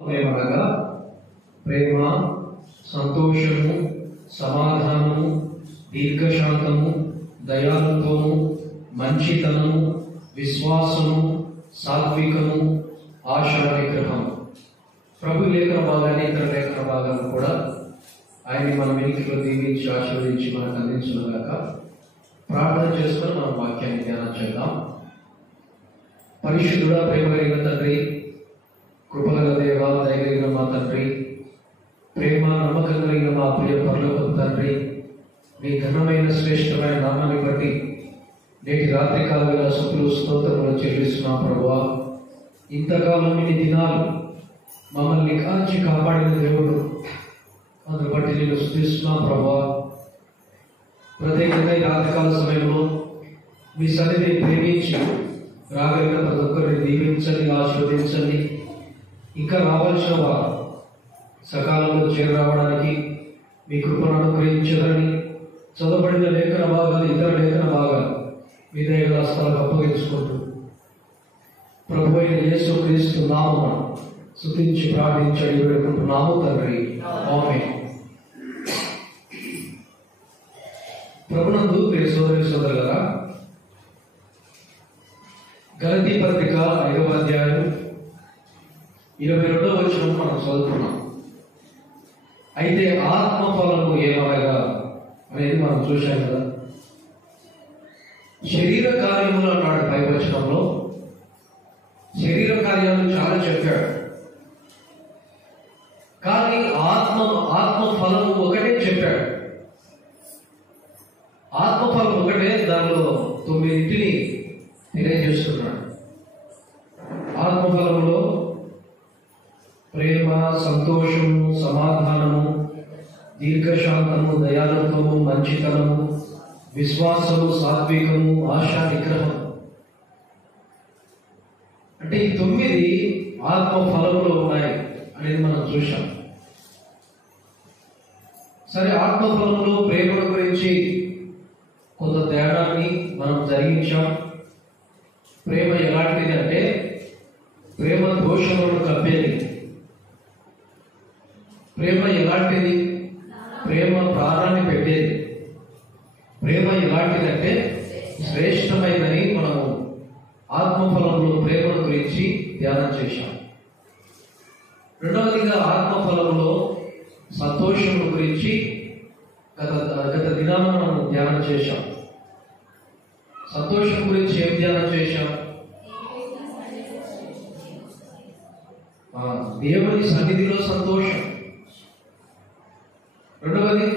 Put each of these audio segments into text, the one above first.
ప్రేమగా ప్రేమ, సంతోషము, సమాధానము, దీర్ఘశాంతము, దయాళుత్వము, మంచితనము, విశ్వాసము, సాత్వికము, ఆశా నిగ్రహం. ప్రభు లేఖన భాగాన్ని ఇతర లేఖన భాగాలు కూడా ఆయన మన వెనుకలో దీవించి ఆశీర్వదించి మనకు అందించుగాక. ప్రార్థన చేసుకొని మనం వాక్యాన్ని ధ్యానం చేద్దాం. పరిశుద్ధుడా, ప్రేమ కలిగిన తండ్రి, కృపగల దేవ, దయగలిగిన మా తండ్రి, ప్రేమ నమ్మకం కలిగిన మా ప్రియ పరలోకపు తండ్రి, మీ ఘనమైన శ్రేష్టమైన నామాన్ని బట్టి నేటి రాత్రి కాల శుభ్రులు స్తోత్రములు చెల్లిస్తున్నాం ప్రభువా. ఇంతకాలం ఇన్ని దినాలు మమ్మల్ని కాల్చి కాపాడిన దేవుడు, అందును బట్టి నేను స్తుతిస్తున్నాం ప్రభువా. ప్రత్యేకంగా ఈ రాత్రికాల సమయంలో మీ సన్నిధిని ప్రేమించి రాగలిగిన ప్రతి ఒక్కరిని దీవించండి, ఆశీర్వదించండి. ఇంకా రావాల్సిన వారు సకాలంలో చేరరావడానికి మీ కృపను అనుగ్రహించదని చదవబడిన లేఖన భాగాలు, ఇతర లేఖన భాగాలు మీ దైవ హస్తాలకు అప్పగించుకుంటూ ప్రభు అయిన యేసు క్రీస్తు నామమున స్తుతించి ప్రార్థించి అడిగి వేడుకుంటున్నాము తండ్రి, ఆమేన్. ప్రభునందు ప్రియ సోదరి సోదరులారా, గలతీ పత్రిక 5వ అధ్యాయం 22వ వచనం మనం చదువుతున్నాం. అయితే ఆత్మ ఫలము ఏమనగా అనేది మనం చూశాం కదా. శరీర కార్యములు అన్నాడు పై వచనంలో. శరీర కార్యాలు చాలా చెప్పాడు, కానీ ఆత్మ ఫలము ఒకటే చెప్పాడు. ఆత్మ ఫలం ఒకటే, దానిలో 9 తెలియజేస్తున్నాడు. ఆత్మఫలములో ప్రేమ, సంతోషము, సమాధానము, దీర్ఘశాంతము, దయాళుత్వము, మంచితనము, విశ్వాసము, సాత్వికము, ఆశా నిగ్రహం. అంటే ఈ 9 ఆత్మ ఫలములో ఉన్నాయి అనేది మనం చూశాం. సరే, ఆత్మఫలంలో ప్రేమ గురించి కొంత తేడాన్ని మనం జరిగించాం. ప్రేమ ఎలాంటిది అంటే ప్రేమ దోషములను కప్పేది. ప్రేమ ఎలాంటిది? ప్రేమ ప్రాణాన్ని పెట్టేది. ప్రేమ ఎలాంటిదంటే శ్రేష్టమైనదని మనము ఆత్మఫలంలో ప్రేమను గురించి ధ్యానం చేశాం. రెండవదిగా ఆత్మఫలంలో సంతోషం గురించి గత దినాన మనం ధ్యానం చేశాం. సంతోషం గురించి ఏం ధ్యానం చేశాం? దేవుని సన్నిధిలో సంతోషం. రెండవది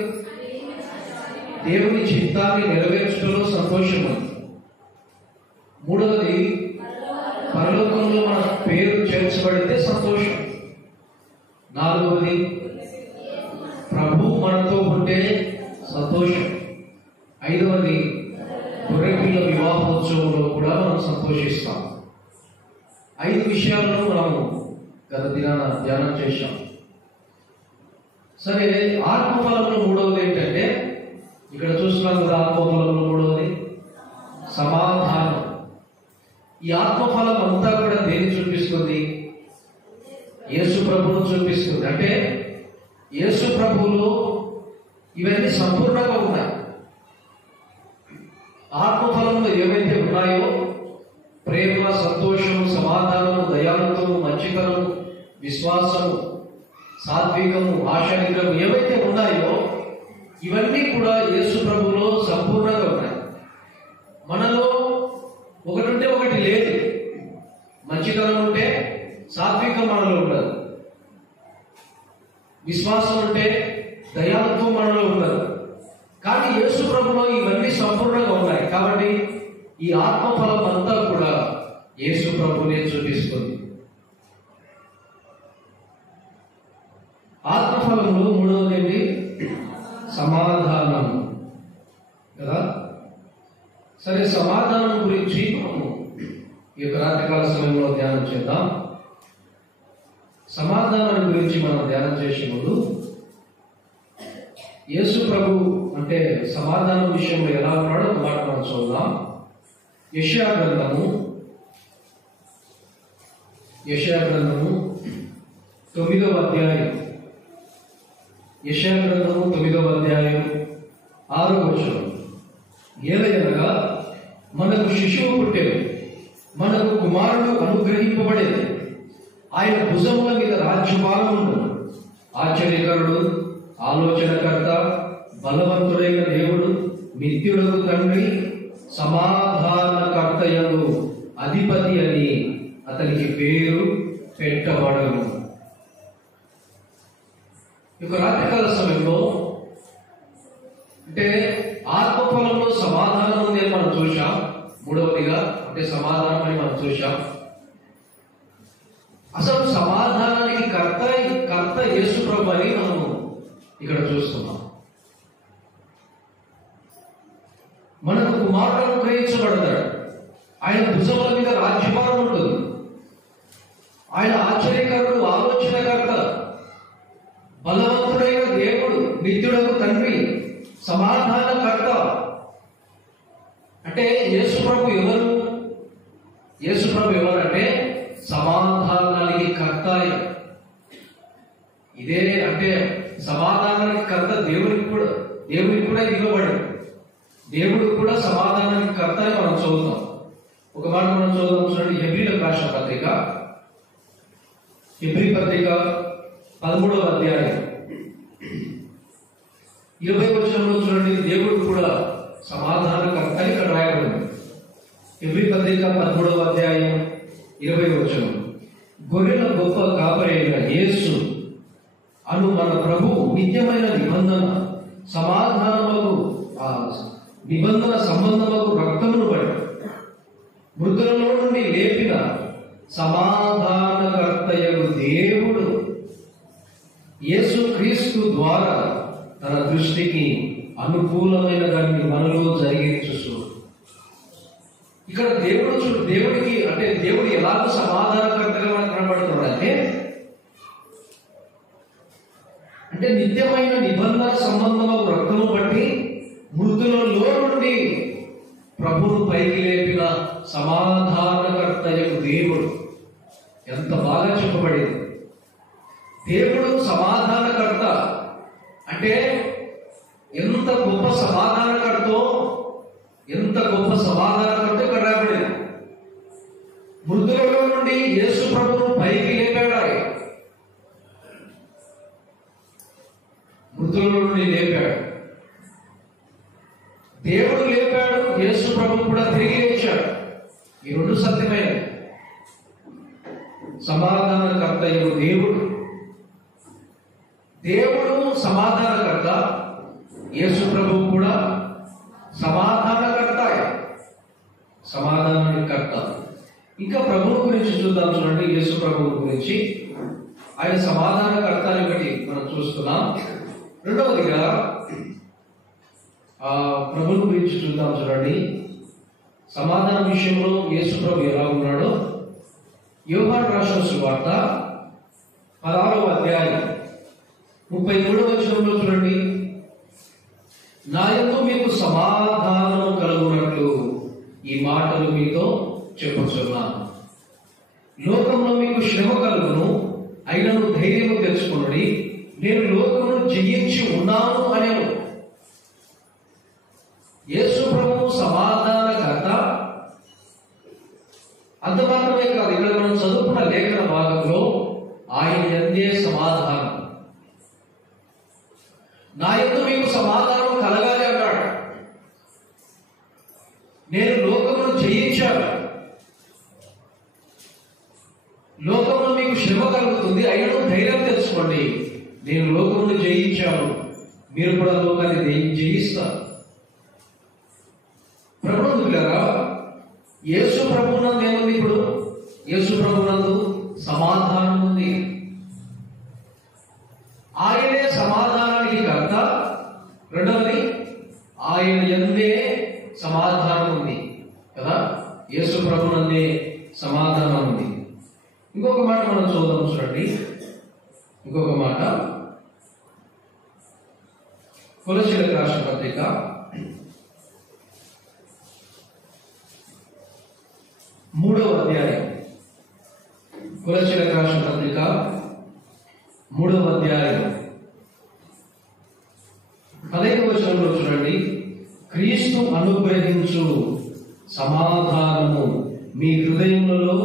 దేవుని చిత్తాన్ని నెరవేర్చడంలో సంతోషం. మూడవది పరలోకంలో మన పేరు చేర్చబడితే సంతోషం. నాలుగవది ప్రభు మనతో ఉంటే సంతోషం. ఐదవది గొర్రెపిల్ల వివాహోత్సవంలో కూడా మనం సంతోషిస్తాం. 5 విషయాలను మనము గత దినాన ధ్యానం చేశాం. సరే, ఆత్మఫలంలో మూడవది ఏంటంటే, ఇక్కడ చూస్తున్నాం కదా, ఆత్మఫలంలో మూడవది సమాధానం. ఈ ఆత్మఫలం అంతా కూడా దేన్ని చూపిస్తుంది? యేసు ప్రభువును చూపిస్తుంది. అంటే యేసు ప్రభువులో ఇవన్నీ సంపూర్ణంగా ఉన్నాయి. ఆత్మఫలంలో ఏవైతే ఉన్నాయో, ప్రేమ, సంతోషము, సమాధానము, దయాళుత్వము, మంచితనము, విశ్వాసము, సాత్వికము, ఆశా నిగ్రహం ఏవైతే ఉన్నాయో ఇవన్నీ కూడా యేసు ప్రభువులో సంపూర్ణంగా ఉన్నాయి. మనలో ఒకటి ఉంటే ఒకటి లేదు. మంచితనం ఉంటే సాత్వికం మనలో ఉండదు. విశ్వాసం ఉంటే దయాళుత్వం మనలో ఉండదు. కానీ యేసు ప్రభులో ఇవన్నీ సంపూర్ణంగా ఉన్నాయి. కాబట్టి ఈ ఆత్మఫలం అంతా కూడా యేసు ప్రభునే చూపిస్తుంది. ఆత్మఫలంలో మూడవది ఏంటి? సమాధానం కదా. సరే, సమాధానం గురించి మనము ఈ యొక్క రాత్రికాల సమయంలో ధ్యానం చేద్దాం. సమాధానం గురించి మనం ధ్యానం చేసే ముందు యేసు ప్రభు అంటే సమాధానం విషయంలో ఎలా ఉన్నాడో ఒక మాట మనం చూద్దాం. యెషయా గ్రంథము 9వ అధ్యాయం, యెషయా గ్రంథము 9వ అధ్యాయం 6వ వచనం. ఏలయనగా మనకు శిశువు పుట్టెను, మనకు కుమారుడు అనుగ్రహింపబడేది, ఆయన భుజముల మీద రాజ్యభారం ఉండను. ఆశ్చర్యకరుడు, ఆలోచనకర్త, బలవంతుడైన దేవుడు, నిత్యుడగు తండ్రి, సమాధానకర్తయగు అధిపతి అని అతనికి పేరు పెట్టబడను. ఇక రాత్రికాల సమయంలో అంటే ఆత్మఫలంలో సమాధానం ఉంది అని మనం చూసాం. మూడవదిగా అంటే సమాధానం అని మనం చూసాం. అసలు సమాధానానికి కర్త యేసు ప్రభు అని మనము ఇక్కడ చూస్తున్నాం. మనకు కుమారుడు అనుగ్రహించబడతాడు, ఆయన భుజముల మీద రాజ్యభారం ఉంటుంది. ఆయన ఆశ్చర్యకరుడు, ఆలోచనకర్త, బలవంతుడైన దేవుడు, నిత్యుడకు తండ్రి, సమాధానకర్త. అంటే యేసు ప్రభు ఎవరు? యేసు ప్రభు ఎవరంటే సమాధానానికి కర్త. ఇదే అంటే సమాధానానికి కర్త దేవునికి కూడా ఇవ్వబడి, దేవుడు కూడా సమాధానానికి కర్త అని మనం చదువుతాం. ఒక మాట మనం చదువుతాం చూడండి. హెబ్రీలకు రాసిన పత్రిక, హెబ్రీ పత్రిక 13వ అధ్యాయం 20వ వచనంలో చూడండి. దేవుడు కూడా సమాధానకర్త అని ఇక్కడ రాయబడింది. హెబ్రీ పత్రిక 13వ అధ్యాయం 20వ వచనం. గొర్రెల గొప్ప కాపరి అయిన యేసు అను మన ప్రభు నిత్యమైన నిబంధన సంబంధముకు రక్తమును బట్టి మృతులలో నుండి లేపిన సమాధానకర్తయగు దేవుడు యేసు క్రీస్తు ద్వారా తన దృష్టికి అనుకూలమైన దాన్ని మనలో జరిగించు. ఇక్కడ దేవుడికి అంటే దేవుడు ఎలాగో సమాధానకర్తగా మనకు కనబడుతున్నాడు అంటే నిత్యమైన నిబంధన సంబంధము రక్తము బట్టి మృతులలో నుండి ప్రభువు పైకి లేపిన సమాధానకర్తయకు దేవుడు. ఎంత బాగా చెప్పబడింది. దేవుడు సమాధానకర్త అంటే ఎంత గొప్ప సమాధానకర్తో ఇక్కడ రాబడింది. మృతులలో నుండి యేసు ప్రభువును పైకి లేపాడు. మృతుల నుండి లేపాడు దేవుడు, లేపాడు. యేసు ప్రభు కూడా తిరిగి లేచాడు. ఈ రెండు సత్యమైన సమాధానకర్త దేవుడు సమాధానకర్త, యేసు ప్రభు కూడా సమాధానానికి కర్త. ఇంకా ప్రభువు గురించి చూద్దాం చూడండి. యేసు ప్రభువు గురించి, ఆయన సమాధానకర్త అని ఒకటి మనం చూస్తున్నాం. రెండవదిగా ప్రభువు గురించి చూద్దాం చూడండి. సమాధాన విషయంలో యేసు ప్రభు ఎలా ఉన్నాడో యోహాను రాసిన సువార్త 16వ అధ్యాయం 33వ వచనంలో చూడండి. నా యందు మీకు సమాధానము కలుగునట్లు ఈ మాటలు మీతో చెప్పుచున్నాను. లోకంలో మీకు శ్రమ కలుగును, అయినను ధైర్యము తెచ్చుకొనుడి, నేను లోకమును జయించి ఉన్నాను అనేను. యేసు ప్రభువు సమాధానకర్త. అంత మాత్రమే కాదు, ఇక్కడ మనం చదువుకున్న లేఖన భాగంలో ఆయన యందే సమాధానం. నా యందు మీకు సమాధానం కలగాలి అన్నాడు. నేను లోకమును జయించాను. లోకంలో మీకు శ్రమ కలుగుతుంది, అయినా ధైర్యం తెచ్చుకోండి, నేను లోకమును జయించాను, మీరు కూడా లోకాన్ని జయిస్తారు. ప్రభువులారా, యేసు ప్రభువునందు ఏముంది? ఇప్పుడు యేసు ప్రభువునందు సమాధానం ఉంది. ఆయనే సమాధానానికి కర్త. రెండవది, ఆయన యందే సమాధానం ఉంది కదా. యేసు ప్రభువునందే సమాధానం ఉంది. ఇంకొక మాట మనం చూద్దాం చూడండి. ఇంకొక మాట కొలస్సీయులకు రాసిన పత్రిక 3వ అధ్యాయం. కొలస్సీయులకు రాసిన పత్రిక 3వ అధ్యాయం 15వ వచనంలో చూడండి. క్రీస్తు అనుగ్రహించు సమాధానము మీ హృదయములలో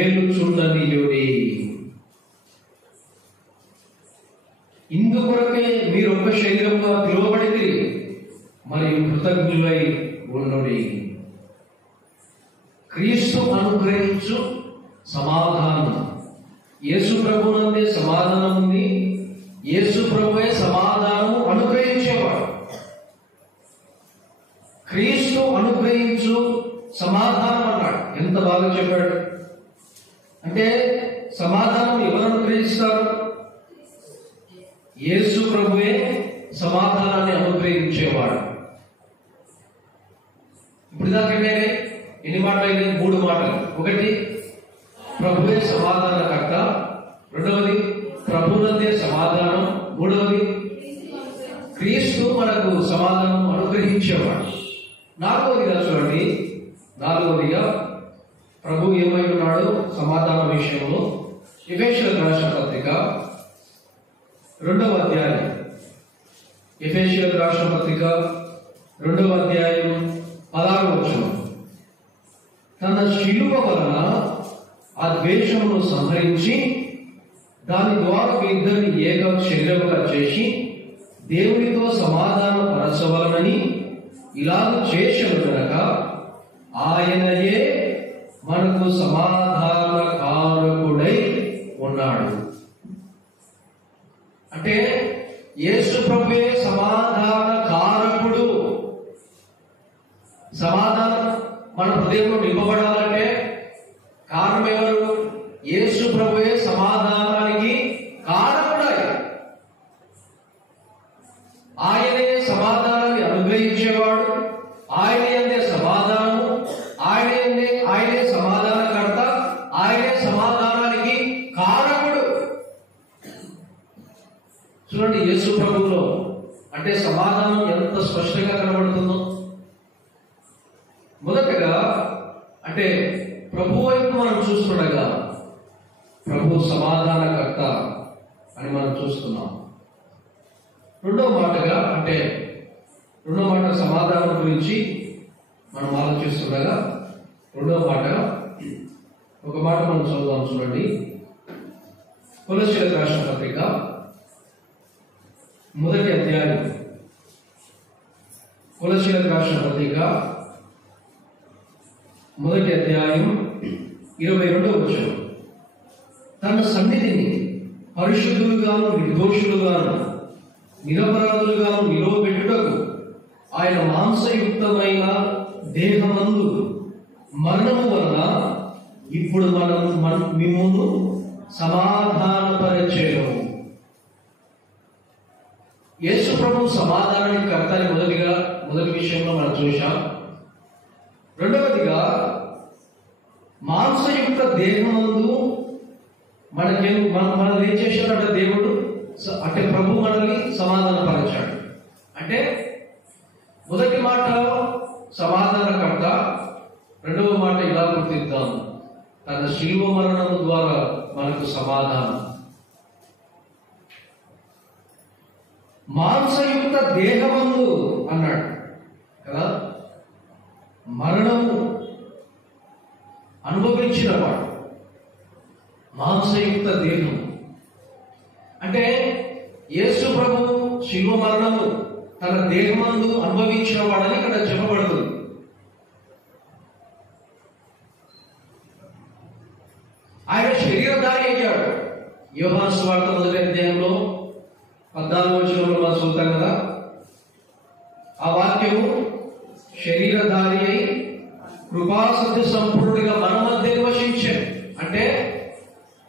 ఏలుచుండనీయుడి. ఇందుకొరకే మీరు ఒక శరీరంగా పిలువబడితే మరియు కృతజ్ఞులై ఉండుడి. క్రీస్తు అనుగ్రహించు సమాధానం. యేసు ప్రభునందే సమాధానం ఉంది. యేసు ప్రభువే సమాధానము అనుగ్రహించేవాడు. క్రీస్తు అనుగ్రహించు సమాధానం అన్నాడు. ఎంత బాగా చెప్పాడు. అంటే సమాధానం ఎవరు అనుగ్రహిస్తారు? యేసు ప్రభువే సమాధానాన్ని అనుగ్రహించేవాడు. ఇప్పుడు దాకా ఎన్ని మాటలు అయితే? 3 మాటలు. ఒకటి, ప్రభువే సమాధానకర్త. రెండవది, ప్రభునందే సమాధానం. మూడవది, క్రీస్తు మనకు సమాధానం అనుగ్రహించేవాడు. నాలుగవదిగా చూడండి, ప్రభు ఏమై ఉన్నాడు సమాధాన విషయంలో? ఎఫెసీయులకు రాసిన పత్రిక 2వ అధ్యాయం. ఎఫెసీయులకు రాసిన పత్రిక 2వ అధ్యాయం 16వ వచనం. తన శిలువ వలన ఆ ద్వేషమును సంహరించి దాని ద్వారా మీ ఇద్దరిని ఏక శరీరముగా చేసి దేవునితో సమాధాన పరచవలనని ఇలాగ చేసెను గనక ఆయనయే మనకు సమాధాన కారకుడై ఉన్నాడు. అంటే యేసు ప్రభువే సమాధాన కారకుడు. సమాధానం మన హృదయంలో నింపబడాలంటే కారణం ఎవరు? యేసు ప్రభువే సమాధానానికి కారకుడై. ఆయనే సమాధానాన్ని అనుగ్రహించేవాడు. ఆయనే సమాధానము. ఆయనే సమాధానకర్త. ఆయనే సమాధానానికి కారకుడు. చూడండి, యేసు ప్రభువులో అంటే సమాధానం ఎంత స్పష్టంగా కనబడుతుందో. మొదటగా అంటే ప్రభు వైపు మనం చూస్తుండగా ప్రభు సమాధానకర్త అని మనం చూస్తున్నాం. రెండో మాటగా అంటే రెండో మాట సమాధానం గురించి మనం ఆలోచిస్తుండగా రెండో మాటగా ఒక మాట మనం చదువుదాం. చూడండి, కొలస్సీయులకు రాసిన పత్రిక 1వ అధ్యాయం. కొలస్సీయులకు రాసిన పత్రిక 1వ అధ్యాయం 22వ వచనం. తన సన్నిధిని పరిశుద్ధులుగాను నిర్దోషులుగాను నిరపరాధులుగాను నిలవబెట్టుటకు ఆయన మాంసయుక్తమైన దేహమందు మరణము వలన ఇప్పుడు మిమ్మును సమాధానపరిచెను. యేసు ప్రభు సమాధానానికి కర్తని మొదటి విషయంలో మనం చూశాం. రెండవదిగా మాంసయుక్త దేహమందు మనది ఏం చేశాడంటే దేవుడు అంటే ప్రభు మనల్ని సమాధానపరిచాడు. అంటే మొదటి మాట సమాధానకర్త. రెండవ మాట ఇలా గుర్తిద్దాం, తన శిలువ మరణము ద్వారా మనకు సమాధానం. మాంసయుక్త దేహమందు అన్నాడు కదా, మరణము అనుభవించిన వాడు. మాంసయుక్త దేహం అంటే యేసు ప్రభు శిలువ మరణము తన దేహమందు అనుభవించిన వాడని ఇక్కడ చెప్పబడుతుంది. ఆయన శరీరధారి అయ్యాడు. యోహాను సువార్త 1వ అధ్యాయంలో 14వ వచనంలో మనం చూస్తాం కదా, ఆ వాక్యము శరీరధారి అయి కృపాసత్య సంపూర్ణుడిగా మన మధ్య నివసించాడు. అంటే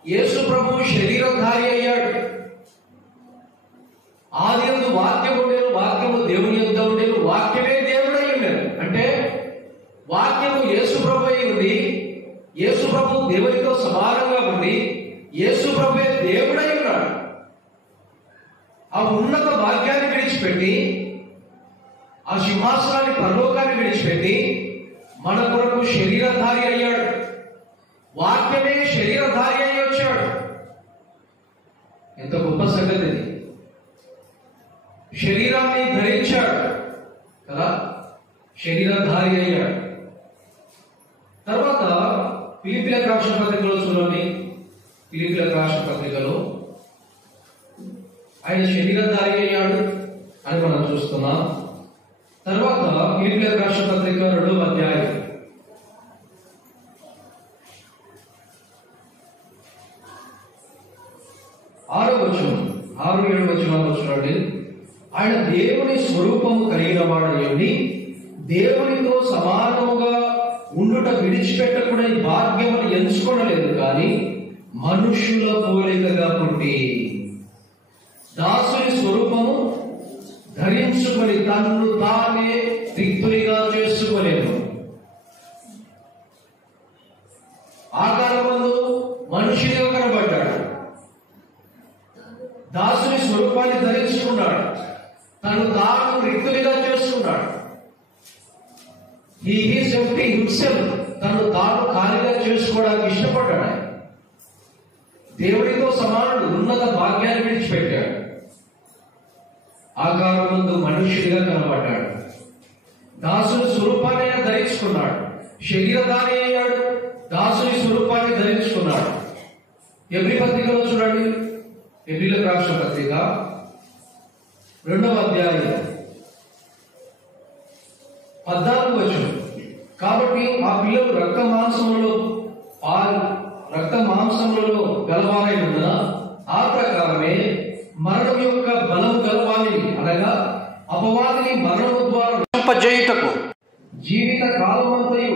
యేసు ప్రభువు శరీరధారి అయ్యాడు. ఆదియందు వాక్యము ఉండేను, వాక్యము దేవుని యొద్ద ఉండేను, వాక్యమే దేవుడై ఉండేను. అంటే వాక్యము యేసు ప్రభు అయి ఉంది. యేసు ప్రభు దేవునితో సమానంగా ఉండి యేసు ప్రభువే దేవుడై ఉన్నాడు. ఆ ఉన్నత భాగ్యాన్ని విడిచిపెట్టి, ఆ సింహాసనాన్ని పరలోకాన్ని విడిచిపెట్టి మన కొరకు శరీరధారి అయ్యాడు. వాక్యమే శరీరధారి అయి వచ్చాడు. సంగతి. శరీరాన్ని ధరించాడు కదా, శరీరధారి అయ్యాడు. తర్వాత ఫిలిప్పీలకు రాసిన పత్రికలో చూడండి, ఫిలిప్పీలకు రాసిన పత్రికలో ఆయన శరీరధారి అయ్యాడు అని మనం చూస్తున్నాం. తర్వాత ఫిలిప్పీలకు రాసిన పత్రిక 2వ అధ్యాయం 6వ వచనం 6-7 వచనాలు చూడండి. ఆయన దేవుని స్వరూపము కలిగిన వాడయ్యుండి దేవునితో సమానముగా ఉండుట విడిచిపెట్టకుండా ఈ భాగ్యమును ఎంచుకోవలేదు, కానీ మనుష్యుల పోలికగా పుట్టి దాసుని స్వరూపము ధరించుకొని తన్ను తానే రిక్తునిగా చేసుకోలేదు. ఆ కాలమందు మనుషునిగా కనబడ్డాడు, దాసుని స్వరూపాన్ని ధరించుకున్నాడు, తను తాను రిక్తునిగా చేసుకున్నాడు. He is empty himself, తను తాను ఖాళీగా చేసుకోవడానికి ఇష్టపడ్డాడు. దేవుడితో సమానుడు, ఉన్నత భాగ్యాన్ని విడిచిపెట్టాడు. ఆకారం ముందు మనుష్యుడిగా కనబడ్డాడు, దాసుని స్వరూపాన్ని ధరించుకున్నాడు, శరీరధారి అయ్యాడు, దాసుని స్వరూపాన్ని ధరించుకున్నాడు. ఎబ్రీ పత్రికలో చూడండి, ఎబ్రీలకు రాసిన పత్రిక 2వ అధ్యాయం 14వ వచనం. కాబట్టి ఆ పిల్లలు రక్త మాంసములలో గలవారై ఉన్న ఆ ప్రకారమే మరణం యొక్క బలం గలవారిని, అనగా అపవాదిని మరణము ద్వారా నశింపజేయుటకు జీవిత కాలమంతయు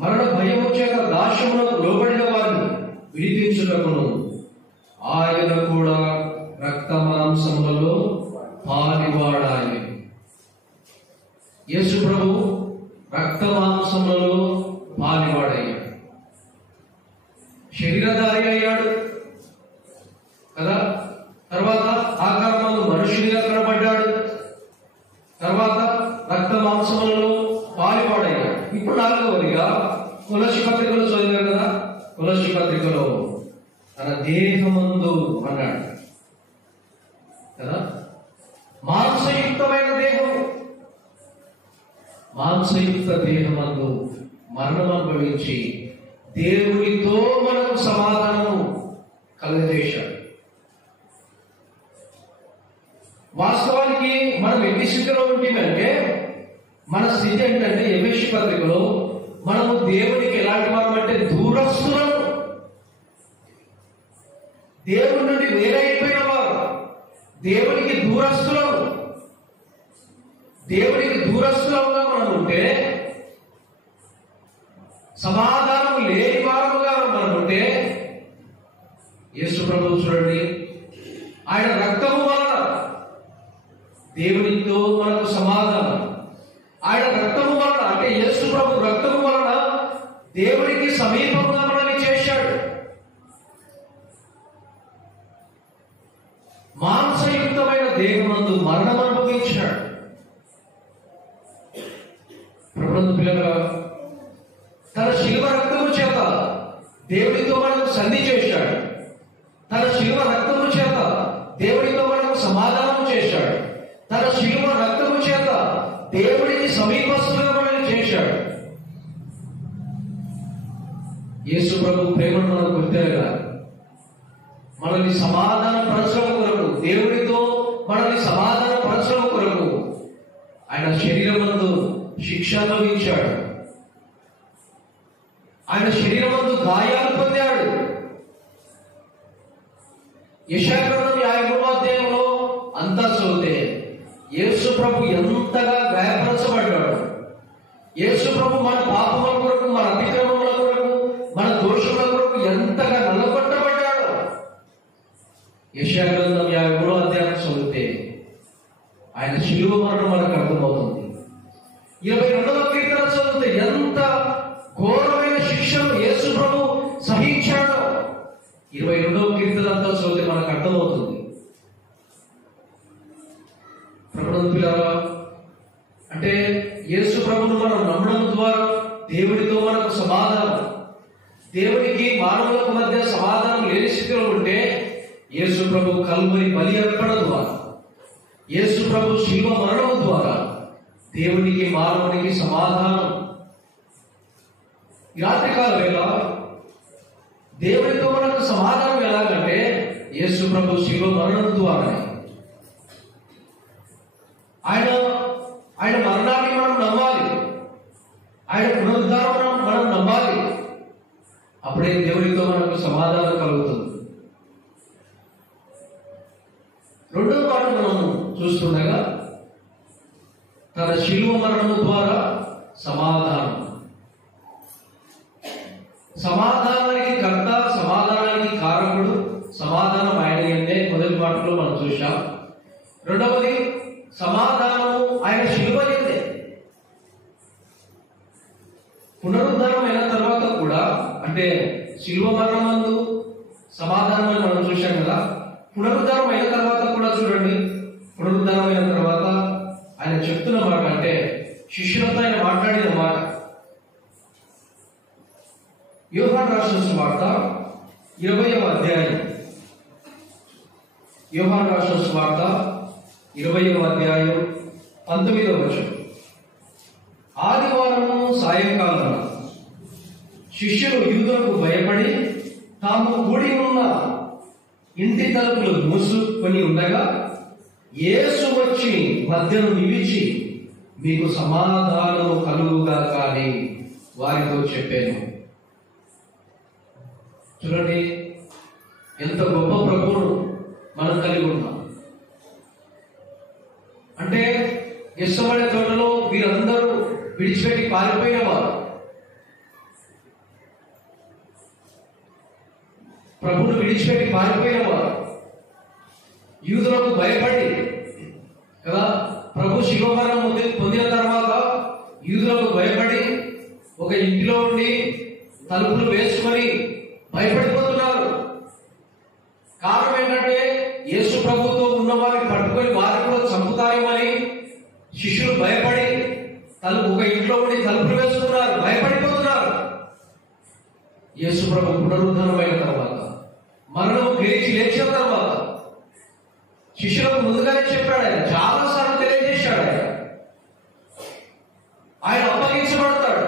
మరణ భయము చేత దాస్యమునకు లోబడిన వారిని విడిపించుటకును ఆయన కూడా రక్త మాంసములలో పాలివాడాయెను. యేసు ప్రభు రక్త మాంసములలో పాలివాడయ్యాడు, శరీరధారి అయ్యాడు కదా. తర్వాత ఆకారమందు మనుషునిగా కనబడ్డాడు, తర్వాత రక్త మాంసములలో పాలివాడయ్యాడు. ఇప్పుడు 4వదిగా కొలస్సీ పత్రికలో చదివారు కదా, కొలస్సీ పత్రికలో తన దేహమందు అన్నాడు కదా. మాంసయుక్తమైన దేహం, మాంసయుక్త దేహమందు మరణం అనుభవించి దేవుడితో మనకు సమాధానము కలుగజేశాడు. వాస్తవానికి మనం ఎన్ని స్థితిలో ఉంటుందంటే, మన స్థితి ఏంటంటే ఎఫెసీ పత్రికలో మనము దేవునికి ఎలాంటి వారం అంటే దూరస్తులను, దేవుడి నుండి వేరైపోయిన వారు, దేవునికి దూరస్తులను. దేవునికి దూరస్తులుగా మనం ఉంటే, సమాధానం లేని వారముగా మనం ఉంటే, యేసు ప్రభువు చూడండి, ఆయన రక్తము వలన దేవునితో మనకు సమాధానం. ఆయన రక్తము వలన అంటే యేసు ప్రభు రక్తము వలన దేవునికి సమీపంగా మనల్ని చేశాడు. మాంసయుక్తమైన దేహమందు మరణం అనుభవించాడు. ప్రభుత్వ పిల్లగా తన శిలువ రక్తము చేత దేవుడితో మనకు సంధి చేశాడు, తన శిలువ రక్తము చేత దేవుడితో మనకు సమాధానం చేశాడు, తన శిలువ రక్తము చేత దేవుడికి సమీపస్తులుగా మనల్ని చేశాడు. యేసు ప్రభు ప్రేమను మనకు గుర్తెరగా మనల్ని సమాధాన పరచడం కొరకు, దేవుడితో మనల్ని సమాధాన పరచడం కొరకు ఆయన శరీరమందు శిక్ష అనుభవించాడు, ఆయన శరీరమందు గాయాలు పొందాడు. యెషయా గ్రంథం 53వ అధ్యాయంలో అంతా చదివితే యేసు ప్రభు ఎంతగా గాయపరచబడ్డాడు. యేసు ప్రభు మన పాపముల కొరకు, మన అతిక్రమముల కొరకు, మన దోషముల కొరకు ఎంతగా నల్లగొట్టబడ్డాడు. యెషయా గ్రంథం 53వ అధ్యాయం చదివితే ఆయన శిలువ మరణం మనకు అర్థమవుతుంది. 22వ కీర్తన చదివితే ఎంత ఘోరమైన శిక్షను యేసు ప్రభు సహించాడు. 22వ కీర్తన అంతా చదివితే మనకు అర్థమవుతుంది. ప్రభుత్వ పిల్లరా, అంటే యేసు ప్రభువును మనం నమ్మడం ద్వారా దేవుడితో మనకు సమాధానం, దేవుడికి మానవులకు మధ్య సమాధానం లేని స్థితిలో ఉంటే యేసు ప్రభు కల్వరి బలి అర్పణ ద్వారా, యేసు ప్రభు శిలువ మరణం ద్వారా దేవునికి మానవునికి సమాధానం. ఈ రాత్రికాల వేళ దేవునితో మనకు సమాధానం ఎలాగంటే యేసు ప్రభు శిలువ మరణం ద్వారా. ఆయన మరణాన్ని మనం నమ్మాలి, ఆయన పునరుద్ధానం మనం నమ్మాలి. అప్పుడే దేవునితో మనకు సమాధానం కలుగుతుంది. రెండవ మాట మనం చూస్తుండగా తన శిలువ మరణము ద్వారా సమాధానం. సమాధానానికి కర్త, సమాధానానికి కారకుడు, సమాధానం ఆయన అంటే మొదటి మాటలో మనం చూశాం. రెండవది సమాధానము ఆయన శిలువ ఎందే. పునరుద్ధానం అయిన తర్వాత కూడా, అంటే శిలువ మరణమందు సమాధానం అని మనం చూశాం కదా, పునరుద్ధానం అయిన తర్వాత కూడా చూడండి, పునరుద్ధానం అయిన తర్వాత ఆయన చెప్తున్న మాట, అంటే శిష్యులతో ఆయన మాట్లాడిన మాట. యోహాను రాసిన సువార్త 20వ అధ్యాయం, యోహాను రాసిన సువార్త 20వ అధ్యాయం 19వ వచనం. ఆదివారము సాయంకాలం శిష్యులు యూదులకు భయపడి తాము కూడి ఉన్న ఇంటి తలుపులు మూసుకొని ఉండగా యేసు వచ్చి మధ్యను నిలిచి మీకు సమాధానము కలుగుగా కానీ వారితో చెప్పాను. చూడండి, ఎంత గొప్ప ప్రభువును మనం కలిగి ఉన్నాం. అంటే గెస్సమనే తోటలో వీరందరూ విడిచిపెట్టి పారిపోయిన వారు, ప్రభువును విడిచిపెట్టి పారిపోయిన వారు, యూదులకు భయపడి కదా, ప్రభు శిలువ మరణం పొందిన తర్వాత యూదులకు భయపడి ఒక ఇంటిలో ఉండి తలుపులు వేసుకొని భయపడిపోతున్నారు. కారణం ఏంటంటే యేసు ప్రభుతో ఉన్న వారిని పట్టుకొని వారిని కూడా చంపుతారేమని శిష్యులు భయపడి ఒక ఇంట్లో ఉండి తలుపులు వేసుకున్నారు, భయపడిపోతున్నారు. యేసు ప్రభు పునరుద్ధరణమైన తర్వాత, మరణము గెలిచి లేచిన తర్వాత శిష్యులకు ముందుగానే చెప్పాడు. ఆయన చాలాసార్లు తెలియజేశాడు. ఆయన అప్పగించబడతాడు,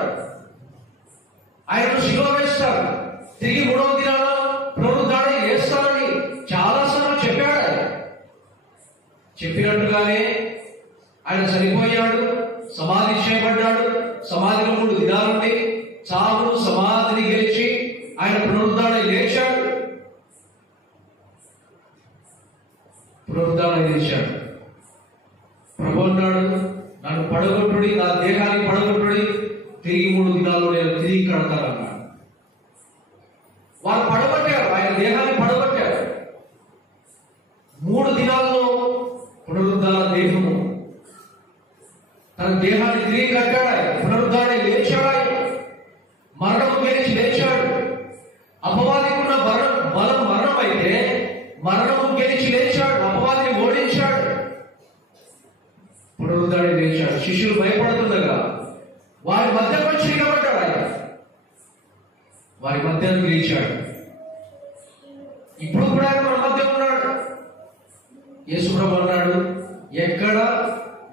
ఆయనను శిలువ వేస్తాడు, తిరిగి 3వ దినాన పునరుద్ధరణ చేస్తాడని చాలాసార్లు చెప్పాడు. చెప్పినట్టుగానే ఆయన చనిపోయాడు, సమాధి చేయబడ్డాడు. సమాధిలో 3 దినాలుండి చావును సమాధిని గెలిచి ఆయన పునరుద్ధరణ లేచాడు, పునరుద్ధరణ చేశాడు. ప్రభు అన్నాడు, నన్ను పడగొట్టుడి, నా దేహాన్ని పడగొట్టుడి, తిరిగి 3 దినాల్లో నేను తిరిగి కడతానన్నాడు. వారు పడగొట్టారు, ఆయన దేహాన్ని పడగొట్టారు. 3 దినాల్లో పునరుద్ధరణ దేహము తన దేహాన్ని తిరిగి కట్టాడు. ఆయన పునరుద్ధరణ లేచాడు. ఆయన మరణము గెలిచి లేచాడు. అపవాదికి ఉన్న బలం మరణం అయితే మరణము గెలిచి లేచాడు, అపవాదిని ఓడించాడు, పునరుద్ధరణ లేచాడు. శిష్యులు భయపడుతుండగా వారి మధ్యకు వచ్చి నిలబడ్డాడు. ఆయన వారి మధ్యను గెలిచాడు. ఇప్పుడు కూడా ఆయన మన మధ్య ఉన్నాడు. యేసు ప్రభు అన్నాడు, ఎక్కడ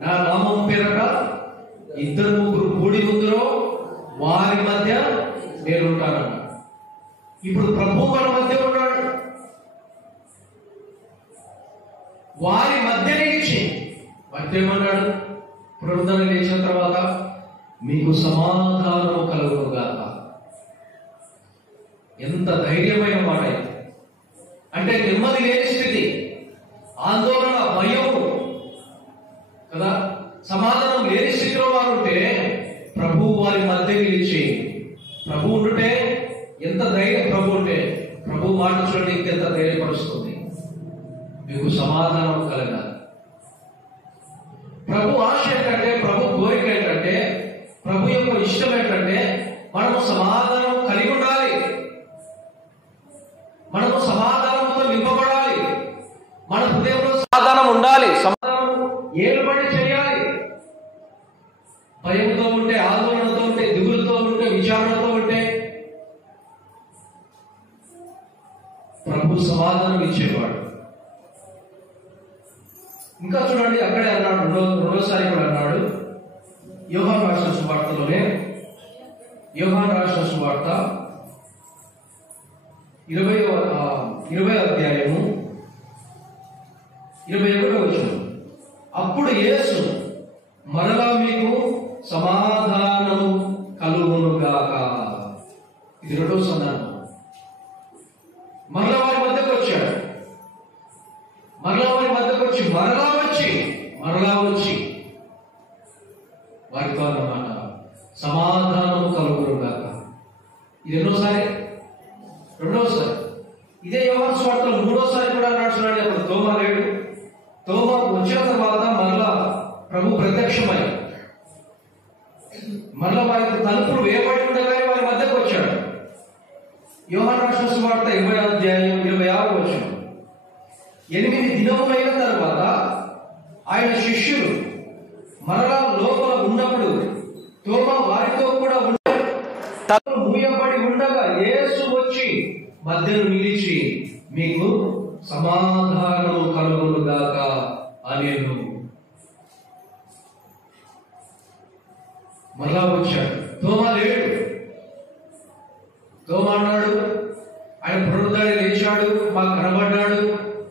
నా నామం పేరట 2-3 కూడి ఉందరో వారి మధ్య నేను ఉంటానన్నాడు. ఇప్పుడు ప్రభు మన మధ్య ఉన్నాడు. వారి మధ్య నిలిచి మధ్యమన్నాడు, పునరుద్ధరణ లేచిన తర్వాత మీకు సమాధానము కలుగునుగాక. ఎంత ధైర్యమైన మాట ఇది! అంటే నెమ్మది లేని స్థితి, ఆందోళన, భయము కదా, సమాధానం లేని స్థితిలో వారు ఉంటే ప్రభు వారి మధ్య నిలిచి, ప్రభు ఉంటే ఎంత ధైర్యం, ప్రభు ఉంటే ప్రభు మాట చూడండి ఇంకెంత ధైర్యపరుస్తుంది. మీకు సమాధానం కలగాలి. ప్రభు ఆశ ఏంటంటే, ప్రభు కోరిక ఏంటంటే, ప్రభు యొక్క ఇష్టం ఏంటంటే మనము సమాధానం కలిగి ఉండాలి, మనము సమాధానంతో నింపబడాలి, మన హృదయంలో సమాధానం ఉండాలి, సమాధానం ఏలుబడి చేయాలి. భయంతో ఉంటే, ఆందోళనతో ఉంటే, దిగులుతో ఉంటే, విచారణతో ఉంటే ప్రభు సమాధానం ఇచ్చేవాడు. ఇంకా చూడండి, అక్కడే అన్నాడు, రెండోసారి కూడా అన్నాడు. యోహాను రాసిన సువార్తలోనే, యోహాను రాసిన సువార్త 20వ అధ్యాయము 21వ వచనం. అప్పుడు యేసు మరలా మీకు సమాధానము కలుగునుగాక. ఇది రెండో సందర్భం. మరలా వారి మధ్యకు వచ్చాడు. మరలా వచ్చి వారితో అన్నమాట, సమాధానము కలుగునుగాక. ఇది రెండోసారి. ఇదే యోహాను సువార్తలో మూడోసారి కూడా అన్నాడు. చూడండి, అప్పుడు తోమా లేడు. తోమా వచ్చిన తర్వాత మరలా ప్రభు ప్రత్యక్షమై మరలా వారికి తలుపులు వేయబడి ఉండగానే వారి మధ్యకు వచ్చాడు. యోహాను రాసిన సువార్త 20వ అధ్యాయం 26వ వచనం. 8 దినములైన తర్వాత ఆయన శిష్యులు మరలా లోపల ఉన్నప్పుడు తోమా వారితో కూడా తలుపులు మూయబడి ఉండగా యేసు వచ్చి మధ్యలో నిలిచి, మీకు సమాధానము కలుగునుగాక అనేను. మరలా వచ్చాడు. తోమా లేడు. తోమా అన్నాడు, ఆయన పునరుద్ధరణ లేచాడు, మాకు కనబడ్డాడు,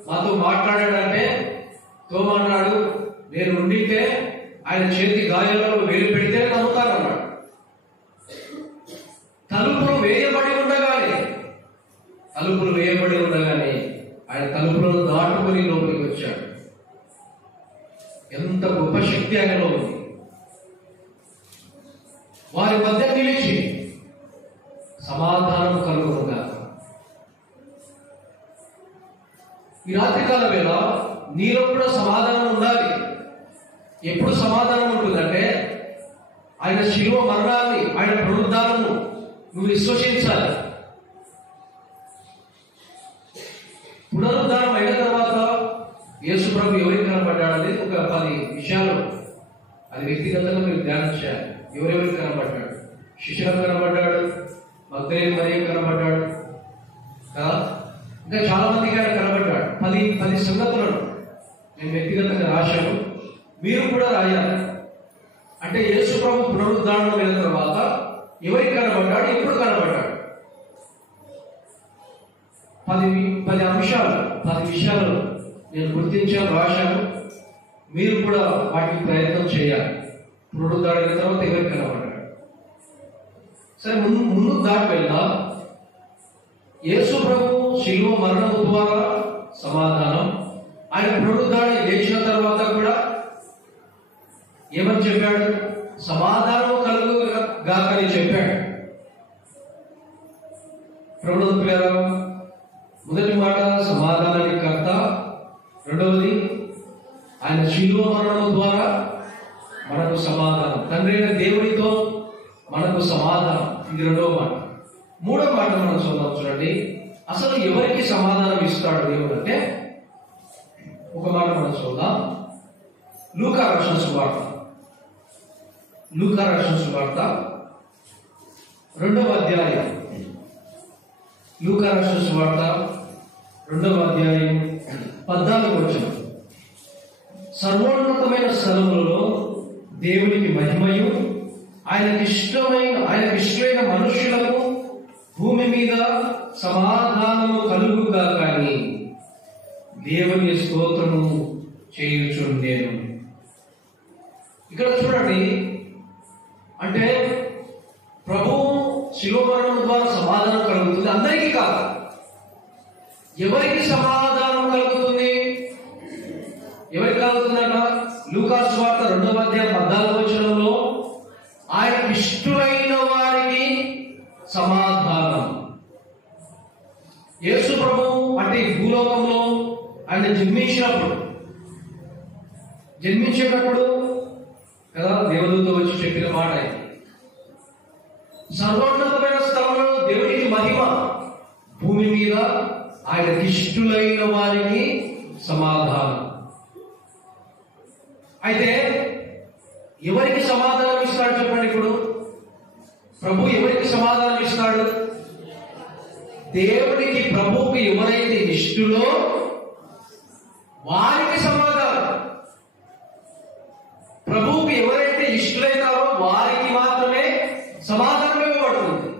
మాతో మాట్లాడాడంటే తోమా అన్నాడు, నేను ఉండింటే ఆయన చేతి గాయాలలో వేలు పెడితే నమ్ముతానన్నాడు. తలుపులు వేయబడి ఉండగానే ఆయన తలుపులను దాటుకొని లోపలికి వచ్చాడు. ఎంత గొప్ప శక్తి ఆయనలో ఉంది. వారి మధ్య నిలిచి సమాధానం కలుగునుగాక. ఈ రాత్రికాల వేళ నీలో కూడా సమాధానం ఉండాలి. ఎప్పుడు సమాధానం ఉంటుందంటే, ఆయన శిలువ మరణాన్ని, ఆయన పునరుద్ధానము నువ్వు విశ్వసించాలి. పునరుద్ధానం అయిన తర్వాత యేసు ప్రభు ఎవరికి కనబడ్డాడనేది ఒక 10 విషయాలు, అది వ్యక్తిగతంగా మీరు ధ్యానం చేయాలి. ఎవరెవరికి కనబడ్డాడు? శిష్యులకు కనబడ్డాడు, మగ్దలేనే మరియకు కనబడ్డాడు కదా, ఇంకా చాలా మందికి ఆయన కనబడ్డాడు. 10 సంగతులను నేను వ్యక్తిగతంగా రాశాను, మీరు కూడా రాయాలి. అంటే యేసు ప్రభు పునరుద్ధానం అయిన తర్వాత ఎవరికి కనబడ్డాడు, ఎప్పుడు కనబడ్డాడు? 10 అంశాలు, 10 విషయాలు నేను గుర్తించాను, రాశాను. మీరు కూడా వాటికి ప్రయత్నం చేయాలి. పునరుద్ధానం అయిన తర్వాత ఎవరికి కనబడ్డాడు? సరే, ముందు దాటి వెళ్దాం. యేసు ప్రభు శిలువ మరణము ద్వారా సమాధానం, ఆయన పునరుద్ధానం లేచిన తర్వాత కూడా ఏమని చెప్పాడు? సమాధానం కలుగుగాకని చెప్పాడు. ప్రభుత్వ పిల్లరా, మొదటి మాట సమాధానానికి కర్త, రెండవది ఆయన శిలువ మరణము ద్వారా మనకు సమాధానం, తండ్రి అయిన దేవుడితో మనకు సమాధానం. ఇది రెండవ మాట. మూడవ మాట మనం చూడండి, అసలు ఎవరికి సమాధానం ఇస్తాడు దేవుడు అంటే, ఒక మాట మనం చూద్దాం. లూకా రాసిన సువార్త 2వ అధ్యాయం, లూకా రాసిన సువార్త 2వ అధ్యాయం 14వ వచనం. సర్వోన్నతమైన స్థలములలో దేవునికి మహిమయు, ఆయనకి ఇష్టమైన మనుష్యులకు భూమి మీద సమాధానము కలుగుగా కానీ దేవుని స్తోత్రము చేయుచుండేను. ఇక్కడ చూడండి, అంటే ప్రభు శిలువ మరణం ద్వారా సమాధానం కలుగుతుంది, అందరికీ కాదు. ఎవరికి సమాధానం కలుగుతుంది? ఎవరికి కలుగుతుందట? లూకా సువార్త 2వ అధ్యాయం 14వ వచనంలో ఆయనకి ఇష్టమైన వారికి సమాధానం. యేసు ప్రభు అంటే ఈ భూలోకంలో ఆయన జన్మించేటప్పుడు కదా దేవదూత వచ్చి చెప్పిన మాట, సర్వోన్నతమైన స్థలంలో దేవునికి మహిమ, భూమి మీద ఆయనకి ఇష్టమైన వారికి సమాధానం. అయితే ఎవరికి సమాధానం ఇస్తాడు చెప్పండి? ఇప్పుడు ప్రభు ఎవరికి సమాధానం ఇస్తాడు? దేవుడికి, ప్రభువుకి ఎవరైతే ఇష్టులో వారికి సమాధానం. ప్రభువుకి ఎవరైతే ఇష్టులైనారో వారికి మాత్రమే సమాధానం ఇవ్వబడుతుంది,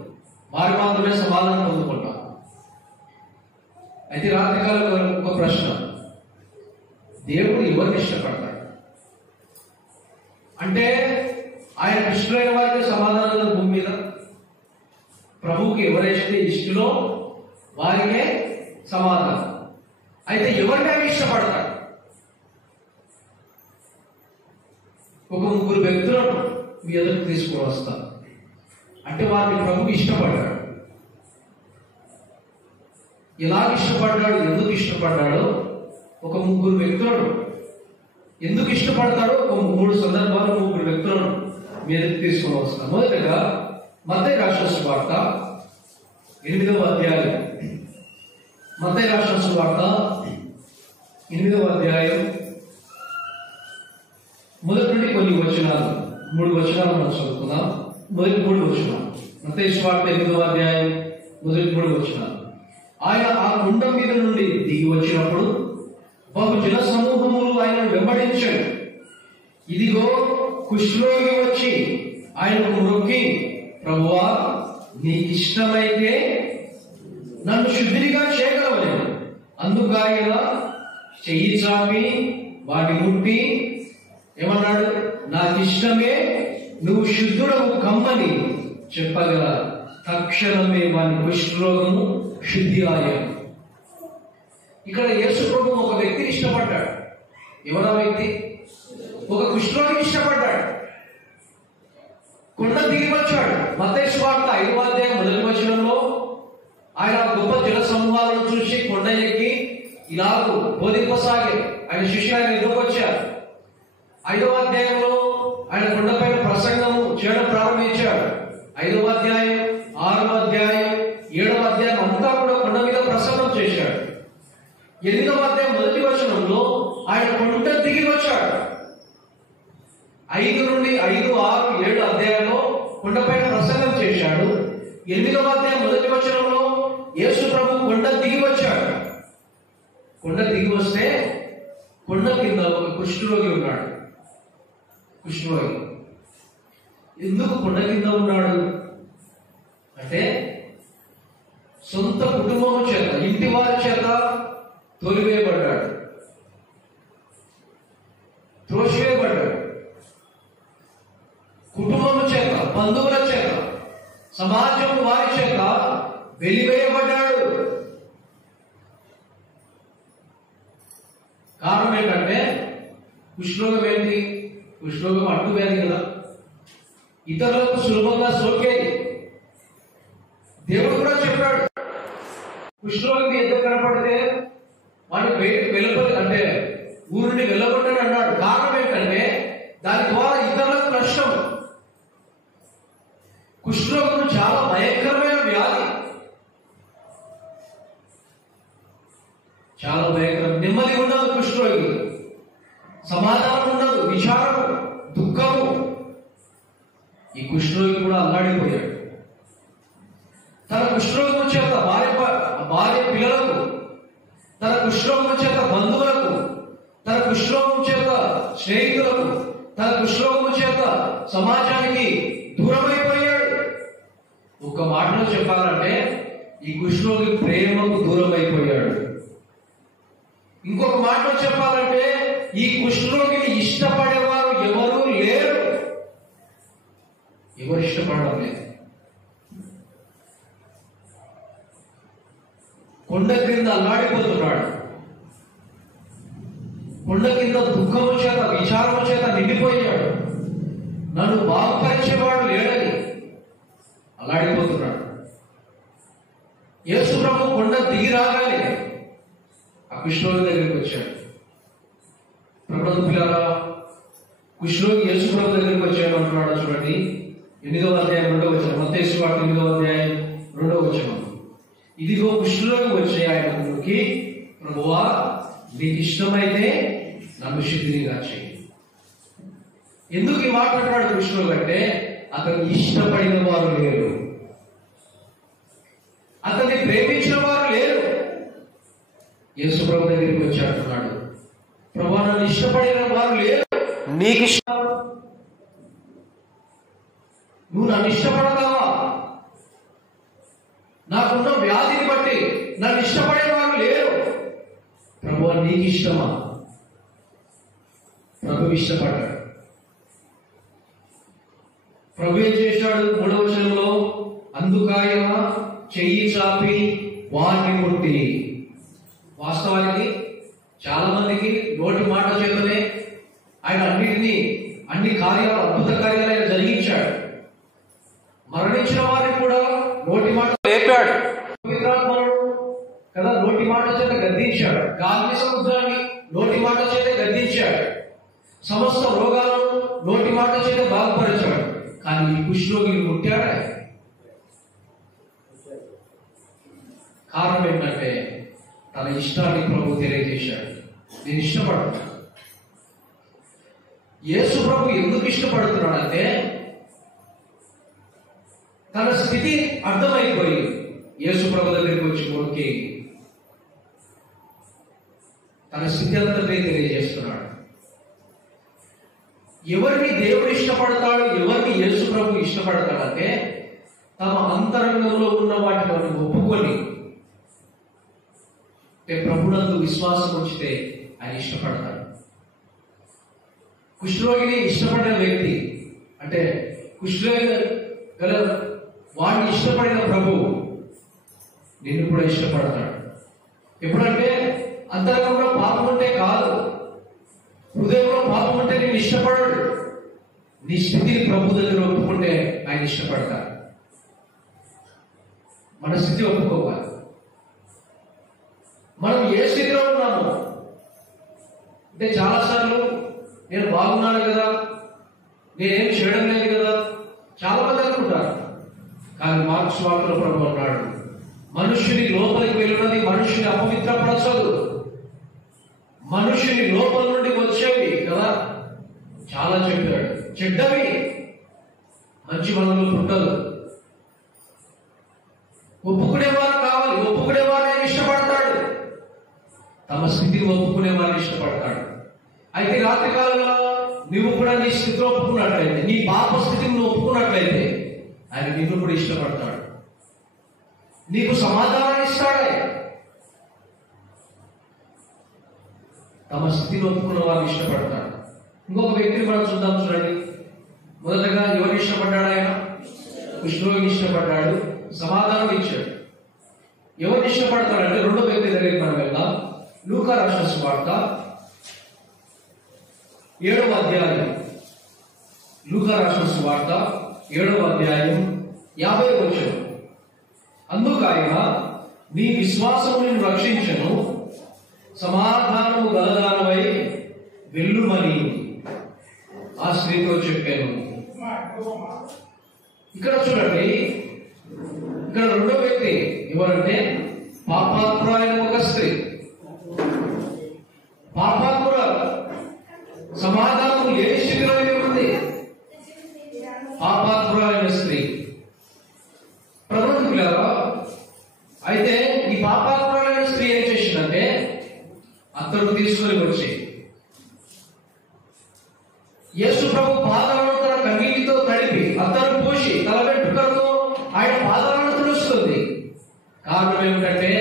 వారు మాత్రమే సమాధానం పొందుకుంటారు. అయితే రాత్రికాలం ఒక ప్రశ్న, దేవుడు ఎవరిని ఇష్టపడతాడు? అంటే ఆయన ఇష్టమైన వారికి సమాధానం భూమి మీద. ప్రభువుకి ఎవరైతే ఇష్టలో వారికే సమాధానం. అయితే ఎవరిని ఆయన ఇష్టపడతాడు? ఒక ముగ్గురు వ్యక్తులను మీ ఎదురు తీసుకుని వస్తారు. అంటే వారిని ప్రభువు ఇష్టపడ్డాడు. ఎలాగ ఇష్టపడ్డాడు, ఎందుకు ఇష్టపడ్డాడో ఒక ముగ్గురు వ్యక్తులను, ఎందుకు ఇష్టపడతాడో ఒక 3 సందర్భాలు ముగ్గురు వ్యక్తులను మీ ఎదురు తీసుకుని వస్తాం. మొదటగా మత్తయి రాసిన సువార్త 8వ అధ్యాయం. మత్తయి రాసిన సువార్త 8వ అధ్యాయం మొదటి నుండి కొన్ని వచనాలు, 3 వచనాలు మనం చదువుకుందాం. మొదటి 3 వచనాలు. మత్తయి సువార్త 8వ అధ్యాయం మొదటి 3 వచనాలు. ఆయన ఆ కుండ మీద నుండి దిగి వచ్చినప్పుడు బహు జన సమూహములు ఆయనను వెంబడించాడు. ఇదిగో కుష్ఠరోగి వచ్చి ఆయనకు మొక్కి, ప్రభువా, నీకు ఇష్టమైతే నన్ను శుద్ధిగా చేయగలవలేదు. అందుకు ఆయన చెయ్యి చాపి వాడిని ముట్టి ఏమన్నాడు? నాకు ఇష్టమే, నువ్వు శుద్ధుడవు కమ్మని చెప్పగల. తక్షణమే వాని కుష్ఠరోగము శుద్ధి అయ్యాడు. ఇక్కడ యేసు ప్రభువు ఒక వ్యక్తిని ఇష్టపడ్డాడు. ఎవరో వ్యక్తి? ఒక కుష్ఠరోగిని ఇష్టపడ్డాడు. కొండ దిగి వచ్చాడు. మత్తయి సువార్త 5వ అధ్యాయం మొదటి వచనంలో ఆయన గొప్ప జన సమూహాలను చూసి కొండ ఎక్కి ఇలాగూ బోధింపసాగే. ఆయన శిష్యులు ఆయన ఎదురుకు వచ్చారు. 5వ అధ్యాయంలో ఆయన కొండపైన ప్రసంగము చేయడం ప్రారంభించాడు. 5వ అధ్యాయం, 6వ అధ్యాయం, 7వ అధ్యాయం అంతా కూడా కొండ మీద ప్రసంగం చేశాడు. 8వ అధ్యాయం మొదటి వచనంలో ఆయన కొండ దిగి వచ్చాడు. 5 నుండి 5, 6, 7 అధ్యాయంలో కొండపైన ప్రసంగం చేశాడు. 8వ అధ్యాయం మొదటి వచనంలో యేసు ప్రభు కొండ దిగి వచ్చాడు. కొండ దిగి వస్తే కొండ కింద ఒక కుష్ఠరోగి ఉన్నాడు. కుష్ఠరోగి ఎందుకు కొండ కింద ఉన్నాడు అంటే, సొంత కుటుంబం చేత, ఇంటి వారి చేత తోలివేయబడ్డాడు, త్రోసివేయబడ్డాడు. కుటుంబం చేత, బంధువుల చేత, సమాజం వారి చేత వెలివేయబడ్డాడు. కారణం ఏంటంటే, కుష్ఠరోగం ఏంటి? కుష్ఠరోగం అంటువ్యాధి కదా, ఇతరులకు సులభంగా సోకేది. దేవుడు కూడా చెప్పాడు, కుష్ఠరోగికి ఎందుకు కనపడితే వాడిని బయటకు వెళ్ళిపోయి అంటే ఊరు నుండి వెళ్ళగొట్టాడు అన్నాడు. కారణం ఏంటంటే, దాని ద్వారా ఇతరులకు నష్టం. కుష్ఠరోగం చాలా భయంకరమైన వ్యాధి, చాలా భయంకరం. నెమ్మది ఉండదు కుష్ఠరోగి, సమాధానం ఉండదు, విచారము, దుఃఖము. ఈ కుష్ఠరోగి కూడా అల్లాడిపోయాడు. తన కుష్ఠరోగం చేత భార్య పిల్లలకు, తన కుష్ఠరోగం చేత బంధువులకు, తన కుష్ఠరోగం చేత స్నేహితులకు, తన కుష్ఠరోగం చేత సమాజానికి దూరమైపోయాడు. ఒక మాటలో చెప్పాలంటే, ఈ కుష్ఠరోగి ప్రేమకు దూరం అయిపోయాడు. ఇంకొక మాటలో చెప్పాలంటే, ఈ కుష్ఠరోగిని ఇష్టపడేవారు ఎవరూ లేరు. ఎవరు ఇష్టపడడం లేదు. కొండ క్రింద అల్లాడిపోతున్నాడు. కొండ కింద దుఃఖము చేత, విచారము చేత నిండిపోయాడు. నన్ను బాగుపరిచేవాడు లేడని అల్లాడిపోతున్నాడు. యేసు ప్రభు కొండ దిగి రాగానే ఆ కుష్ఠరోగి దగ్గరికి వచ్చాడు. ప్రభుత్వ పిల్లల కుష్ఠరోగి యేసు ప్రభు దగ్గరికి వచ్చాడు అంటున్నాడు. చూడండి, 8వ అధ్యాయం 2వ వచనం. మత్తయి సువార్త 8వ అధ్యాయం 2వ వచనం. ఇదిగో కుష్ఠరోగి వచ్చి ఆయనకి, ప్రభువా, నీకు ఇష్టమైతే నన్ను శుద్ధిగా చేయి. ఎందుకు ఈ మాట అంటున్నాడు కుష్ఠరోగి అంటే, అతను ఇష్టపడిన వారు లేరు, అతన్ని ప్రేమించిన వారు లేరు. యేసు ప్రభు దగ్గరికి వచ్చి అంటున్నాడు, ప్రభువా నన్ను ఇష్టపడిన వారు లేరు, నీకు ఇష్టం, నువ్వు నన్ను ఇష్టపడతావా? నాకున్న వ్యాధిని బట్టి నన్ను ఇష్టపడే వారు లేరు, ప్రభువా నీకు ఇష్టమా? ప్రభు ఇష్టపడ్డాడు. ప్రభు ఏం చేశాడు? 3వ వచనంలో, అందుకాయన చెయ్యి చాపి వారిని కొట్టి. వాస్తవానికి చాలా మందికి నోటి మాట చేతనే ఆయన అన్ని కార్యాలు, అద్భుత కార్యాలు ఆయన జరిగించాడు. మరణించిన వారిని కూడా నోటి మాట లేపాడు. పవిత్రాత్మను కదా నోటి మాట చేత గద్దించాడు. గాలి సముద్రాన్ని నోటి మాట చేత గద్దించాడు. సమస్త రోగాలను నోటి మాట చేత బాగుపరిచాడు. కానీ ఈ కుష్ఠరోగిని ముట్టాడా? కారణం ఏంటంటే తన ఇష్టాన్ని ప్రభు తెలియజేశాడు. నేను ఇష్టపడతాను. యేసు ప్రభు ఎందుకు ఇష్టపడుతున్నాడంటే తన స్థితి అర్థమైపోయి యేసు ప్రభు దగ్గరికి వచ్చి కొడుకి తన స్థితి అంతటినీ తెలియజేస్తున్నాడు. ఎవరిని దేవుడు ఇష్టపడతాడు, ఎవరిని యేసు ప్రభు ఇష్టపడతాడంటే తమ అంతరంగంలో ఉన్న వాటిని ఒప్పుకొని ప్రభునందు విశ్వాసం ఉంచితే ఆయన ఇష్టపడతాడు. కుష్ఠరోగిని ఇష్టపడిన వ్యక్తి అంటే కుష్ఠరోగి గల వాడిని ఇష్టపడిన ప్రభు నిన్ను కూడా ఇష్టపడతాడు. ఎప్పుడంటే అంతరంగంలో పాపం ఉంటే కాదు, హృదయంలో పాపం ఉంటే నేను ఇష్టపడడు. నీ స్థితిని ప్రభు దగ్గర ఒప్పుకుంటే ఆయన ఇష్టపడతాడు. మన స్థితి ఒప్పుకోవాలి. మనం ఏ స్థితిలో ఉన్నాము అంటే చాలాసార్లు నేను బాగున్నాను కదా, నేనేం చేయడం లేదు కదా చాలా మంది అనుకుంటారు. కానీ మార్క్స్ వార్తలో ప్రభు అన్నాడు, మనుష్యుని లోపలికి వెళ్ళినది మనుష్యుని అపవిత్రపరచదు. మనుష్యుని లోపల నుండి వచ్చేవి కదా చాలా చెప్పాడు. చెడ్డవి మంచి మనలో పుట్టదు. ఒప్పుకునేవారు కావాలి. ఒప్పుకునేవారు ఆయన ఇష్టపడతాడు. తమ స్థితిని ఒప్పుకునేవారిని ఇష్టపడతాడు. అయితే రాత్రి కాలంలో నువ్వు కూడా నీ స్థితిలో ఒప్పుకున్నట్లయితే, నీ పాప స్థితిని నువ్వు ఒప్పుకున్నట్లయితే ఆయన నిన్ను కూడా ఇష్టపడతాడు. నీకు సమాధానాన్ని ఇస్తాడే. తమ స్థితిని ఒప్పుకున్న వారిని ఇష్టపడతాడు. ఇంకొక వ్యక్తిని మనం చూద్దాం. చూడండి, మొదటగా ఎవరిని ఇష్టపడ్డాడు? ఆయన కుష్ఠరోగిని ఇష్టపడ్డాడు, సమాధానం ఇచ్చాడు. ఎవరిని ఇష్టపడతాడంటే రెండో వ్యక్తి దగ్గరికి మనం వెళ్దాం. లూకా రాసిన సువార్త 7వ అధ్యాయం. లూకా రాసిన సువార్త 7వ అధ్యాయం 50వ వచనం. అందుకాయన నీ విశ్వాసము నిన్ను రక్షించెను, సమాధానము గలదానవై వెళ్ళుమని ఆ స్త్రీతో చెప్పాను. ఇక్కడ చూడండి, ఇక్కడ రెండో వ్యక్తి ఎవరంటే పాపాత్మురాలైన ఒక స్త్రీ. పాపాత్మురాలు సమాధానం లేని స్థితిలో ఉంది. పాపాత్మురాలైన స్త్రీ ప్రభుత్వ. అయితే ఈ పాపాత్మురాలైన స్త్రీ ఏం చేసిందంటే అతను తీసుకొని వచ్చి యేసు ప్రభు పాదాలను తన కన్నీటితో తడిపి అతను పోసి తల వెంట్రుకలతో ఆయన పాదాలను తుడుస్తుంది. కారణం ఏమిటంటే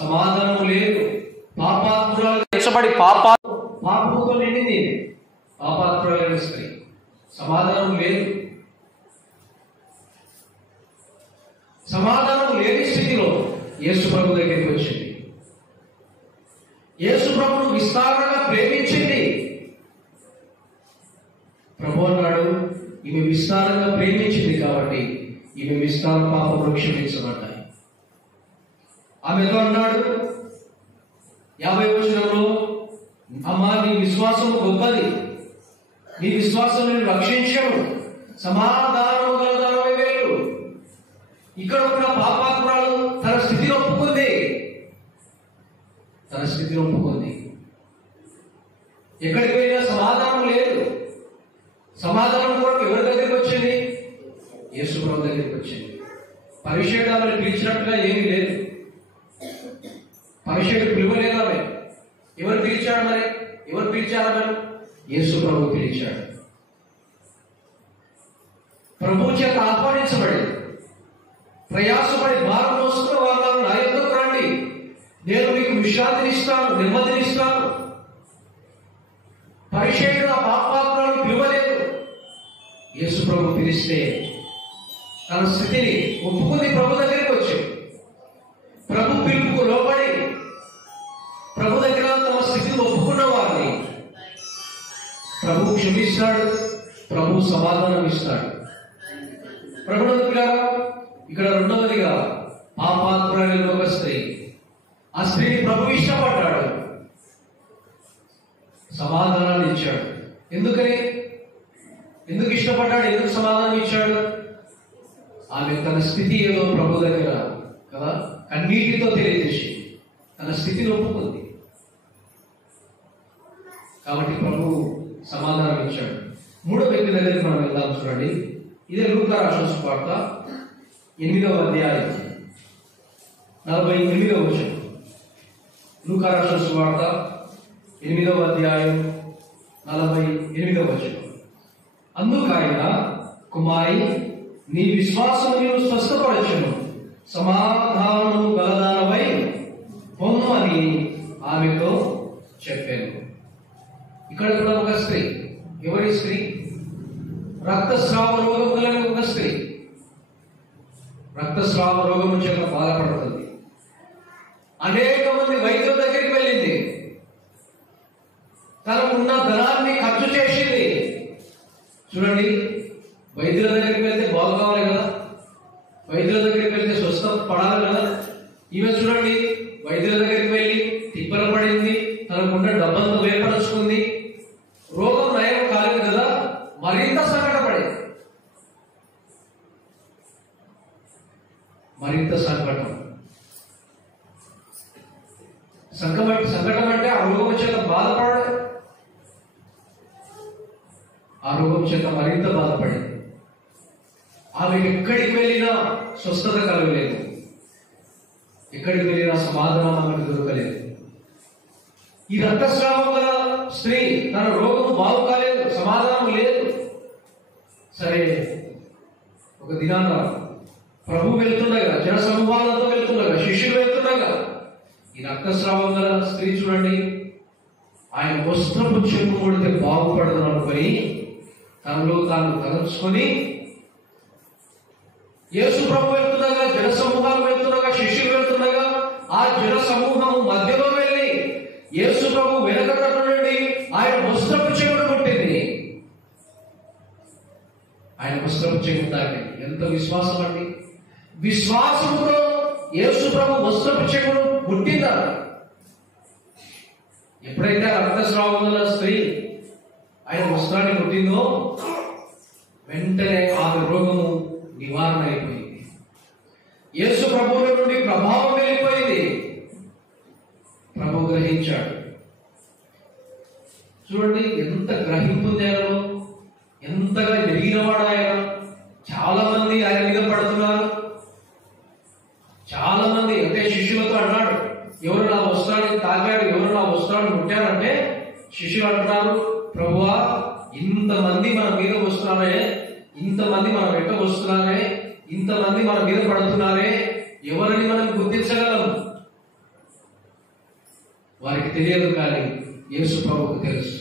సమాధానం లేదు. పాపాత్మురాలు పాపముతో నిండింది. పాపాత్మురాలైన స్త్రీ సమాధానం లేదు. సమాధానం లేని స్థితిలో యేసు ప్రభు దగ్గరికి వచ్చింది. యేసు ప్రభును విస్తారంగా ప్రేమించింది. ప్రభు అన్నాడు, ఈమె విస్తారంగా ప్రేమించింది కాబట్టి ఈమె విస్తార పాపములు క్షమించబడ్డాయి. ఆమెతో అన్నాడు 50వ వచనంలో, అమ్మా నీ విశ్వాసం గొప్పది, నీ విశ్వాసం నేను రక్షించాను, సమాధానం గలదానవై వెళ్ళు. ఇక్కడ ఉన్న పాపాత్మురాలు తన స్థితిని ఒప్పుకుంది. తన స్థితిని ఒప్పుకుంది. ఎక్కడికి వెళ్ళినా సమాధానం లేదు. సమాధానం కూడా ఎవరి దగ్గరికి వచ్చింది? యేసు ప్రభు దగ్గరికి వచ్చింది. పరిశీలనలు పిలిచినట్టుగా ఏమీ లేదు. పరిచయుడు పిలువలేదామె. ఎవరు పిలిచాడు మరి? ఎవరు పిలిచారు మరి? యేసు ప్రభు పిలిచాడు. ప్రభు చేత ఆహ్వానించబడి ప్రయాసపడి భారం మోసుకున్న వాళ్ళను నా యొద్దకు రండి, నేను మీకు విశ్రాంతినిస్తాను, నెమ్మదినిస్తాను. పరిచయుడు ఆ పాపాత్మలను పిలువలేదు. యేసు ప్రభు పిలిస్తే తన స్థితిని ఒప్పుకుని ప్రభు దగ్గరికి వచ్చి ప్రభు పిలుపుకు లోబడి ప్రభు దగ్గర తమ స్థితిని ఒప్పుకున్న వారిని ప్రభు క్షమిస్తాడు, ప్రభు సమాధానం ఇస్తాడు. ప్రభునందు పిల్లారా, ఇక్కడ రెండవదిగా పాపాత్మురాలైన ఒక స్త్రీ, ఆ స్త్రీని ప్రభు ఇష్టపడ్డాడు, సమాధానాన్ని ఇచ్చాడు. ఎందుకు ఇష్టపడ్డాడు? ఎందుకు సమాధానం ఇచ్చాడు? ఆమె తన స్థితి ఏదో ప్రభు దగ్గర కదా కన్నీటితో తెలియజేసి తన స్థితిని ఒప్పుకుంది కాబట్టి ప్రభు సమాధానం ఇచ్చాడు. మూడో వ్యక్తి దగ్గరికి మనం వెళ్దాం. చూడండి, ఇదే లూకా రాసిన సువార్త 8వ అధ్యాయం 48వ వచనం. లూకా రాసిన సువార్త 8వ అధ్యాయం 48వ వచనం. అందుకైన కుమారి, నీ విశ్వాసము నీవు స్వస్థపరచును, సమాధానము గలదానవై పొమ్మని ఆమెతో చెప్పాను. ఇక్కడ కూడా ఒక స్త్రీ. ఎవరి స్త్రీ? రక్తస్రావ రోగం కలిగిన ఒక స్త్రీ. రక్తస్రావ రోగం చేత బాధపడుతుంది. అనేక మంది వైద్యుల దగ్గరికి వెళ్ళింది. తనకున్న ధనాన్ని ఖర్చు చేసింది. చూడండి, వైద్యుల దగ్గరికి వెళ్తే బాగు కావాలి కదా, వైద్యుల దగ్గరికి వెళ్తే స్వస్థ పడాలి కదా. ఈమె చూడండి, వైద్యుల దగ్గరికి వెళ్ళి తిప్పలు పడింది, తనకున్న డబ్బంతా వేర్పరచుకుంది. రోగం నయం కాలేదు కదా, మరింత సంకటపడింది. మరింత సంకటం అంటే ఆ రోగం చేత బాధపడడం, ఆ రోగం చేత మరింత బాధపడింది. ఆమె ఎక్కడికి వెళ్ళినా స్వస్థత కలగలేదు, ఎక్కడికి వెళ్ళినా సమాధానం ఆమెకు దొరకలేదు. ఈ రక్తస్రావం గల స్త్రీ, తన రోగం బాగు కాలేదు, సమాధానం లేదు. సరే, ఒక దినాన ప్రభు వెళ్తుండగా, జన సమూహాలతో వెళ్తుండగా, శిష్యులు వెళ్తుండగా, ఈ రక్తస్రావం గల స్త్రీ చూడండి, ఆయన వస్త్రపు చెంపు కొడితే బాగుపడదు అనుకొని తనలో తాను తలంచుకొని యేసు ప్రభు వెళ్తుండగా, జన సమూహాలు వెళ్తుండగా, శిష్యులు వెళ్తుండగా, ఆ జన సమూహము మధ్యలో వెళ్ళి యేసు ప్రభు వెనక నుండి ఆయన వస్త్రపు చెవుడు కొట్టింది. ఆయన వస్త్రపు చెవుడు తాకింది. ఎంత విశ్వాసం అండి! విశ్వాసంతో యేసు ప్రభు వస్త్రపు చెవుడు ముట్టిందా? ఎప్పుడైతే రక్తస్రావం గల స్త్రీ ఆయన వస్త్రాన్ని ముట్టిందో వెంటనే ఆమె రోగము నివారణ అయిపోయింది. యేసు ప్రభువుల నుండి ప్రభావం వెళ్ళిపోయింది. ప్రభు గ్రహించాడు. చూడండి, ఎంత గ్రహింపు తేరలో, ఎంతగా ఎదిగినవాడు ఆయన. చాలా మంది ఆయన మీద పడుతున్నారు. చాలా మంది అంటే శిష్యులతో అన్నాడు, ఎవరు నా వస్త్రాన్ని తాకాడు, ఎవరు నా వస్త్రాన్ని ముట్టారంటే శిష్యులు అంటున్నారు, ప్రభువా, ఇంతమంది మన మీద వస్తున్నారే, ఇంతమంది మన వెంట వస్తున్నారే, ఇంతమంది మన మీద పడుతున్నారే, ఎవరిని మనం గుర్తించగలం? వారికి తెలియదు, కానీ యేసు ప్రభువుకు తెలుసు.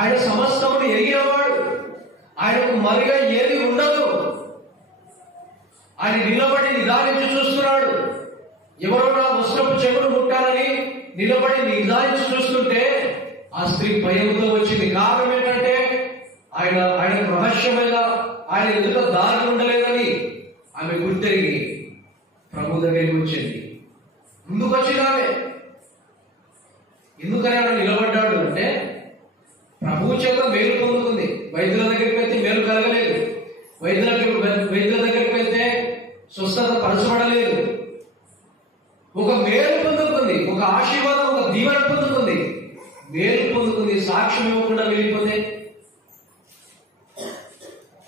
ఆయన సమస్తమును ఎరిగినవాడు. ఆయనకు మరిగా ఏది ఉండదు. ఆయన నిలబడి నిదానించి చూస్తున్నాడు. ఎవరో నా వస్త్రపు చెవులు ముట్టాలని నిలబడి నిదానించి చూస్తుంటే ఆ స్త్రీ భయంతో వచ్చింది. కారణం ఏంటంటే ఆయన రహస్యమైన ఆయన ఎదుట దారి ఉండలేదని ఆమె గుర్తెరిగి ప్రభు దగ్గరికి వచ్చింది. ముందుకు వచ్చింది ఆమె. ఎందుకని ఆయన నిలబడ్డాడు అంటే ప్రభు చేత మేలు పొందుకుంది. వైద్యుల దగ్గరికి వెళ్తే మేలు కలగలేదు, వైద్యుల దగ్గరికి వెళ్తే స్వస్థత పరచబడలేదు. ఒక మేలు పొందుకుంది, ఒక ఆశీర్వాదం, ఒక దీవెన పొందుకుంది, మేలు పొందుకుంది. సాక్ష్యం ఇవ్వకుండా వెళ్ళిపోతే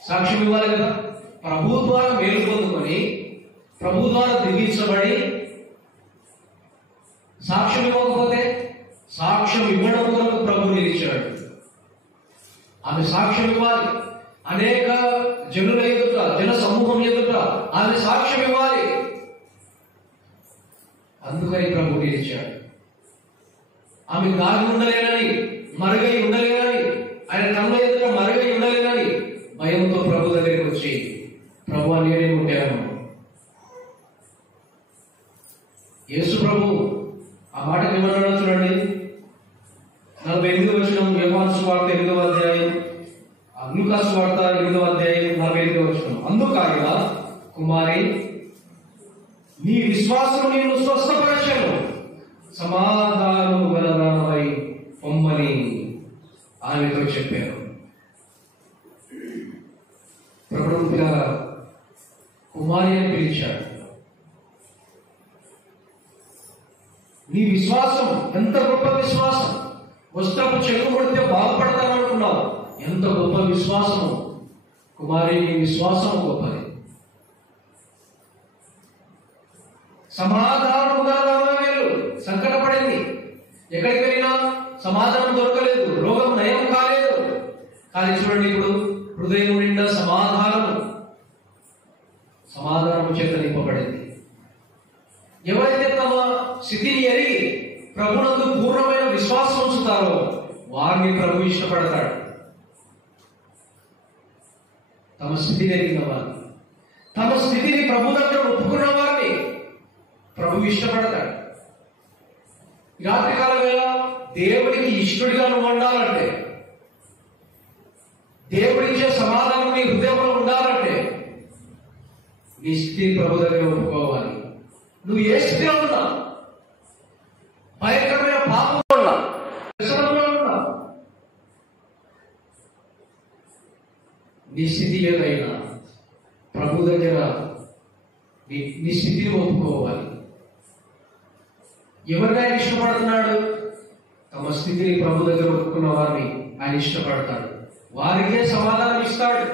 సాక్ష్యం ఇవ్వాలి కదా. ప్రభు ద్వారా మేలు పొందుకొని, ప్రభు ద్వారా దిగించబడి సాక్ష్యం ఇవ్వకపోతే సాక్ష్యం ఇవ్వడం కొరకు ప్రభు నిలిచాడు. ఆమె సాక్ష్యం ఇవ్వాలి. అనేక జనుల ఎదుట, జన సమూహం ఎదుట ఆమె సాక్ష్యం ఇవ్వాలి. అందుకని ప్రభు నిలిచాడు. ఆమె దాగి ఉండలేనని, మరుగై ఉండలేనని, ఆయన కళ్ళ ఎదుట మరుగై ఉండలేనని భయంతో ప్రభు దగ్గరికి వచ్చి, ప్రభు నేనే ఉంటాను. యేసు ప్రభు ఆ మాటకి ఏమన్నాడో చూడండి. 48వ వచనం, యోహాను సువార్త 8వ అధ్యాయం, లూకా సువార్త 8వ అధ్యాయం 45వ వచనం. అందుకు ఆయన, కుమారి, నీ విశ్వాసం నిన్ను స్వస్థపరచెను, సమాధానము గలదానమై పొమ్మని ఆమెతో చెప్పారు. ప్రభువు పిల్లల కుమారి అని పిలిచాడు. నీ విశ్వాసం ఎంత గొప్ప విశ్వాసం! వస్త్రపు చెరువు కొడితే బాగుపడతాననుకున్నావు. ఎంత గొప్ప విశ్వాసము! కుమారి, నీ విశ్వాసము గొప్పది. సమాధానముగా వేలు సంకటపడింది. ఎక్కడికి వెళ్ళినా సమాధానం దొరకలేదు, రోగం నయం కాలేదు. కానీ చూడండి, ఇప్పుడు హృదయం నిండా సమాధానము చేత నింపబడింది. ఎవరైతే తమ స్థితిని ఎరిగి ప్రభునందు పూర్ణమైన విశ్వాసం ఉంచుతారో వారిని ప్రభు ఇష్టపడతాడు. తమ స్థితిని ఎరిగిన వారిని, తమ స్థితిని ప్రభు దగ్గర ఒప్పుకున్న వారిని ప్రభు ఇష్టపడతాడు. రాత్రికాల వేళ దేవుడికి ఇష్టడిగా నువ్వు ఉండాలంటే, దేవుడిచ్చే సమాధానం నీ హృదయంలో ఉండాలంటే నీ స్థితిని ప్రభు దగ్గర ఒప్పుకోవాలి. నువ్వు ఏ స్థితిలో ఉన్నా, భయంకరమైన పాపంలో ఉన్నా, వ్యసనంలో ఉన్నా, నీ స్థితి ఏదైనా ప్రభు దగ్గర నీ స్థితిని ఒప్పుకోవాలి. ఎవరిని ఆయన ఇష్టపడుతున్నాడు? తమ స్థితిని ప్రభు దగ్గర ఒప్పుకున్న వారిని ఆయన ఇష్టపడతాడు. వారికే సమాధానం ఇస్తాడు.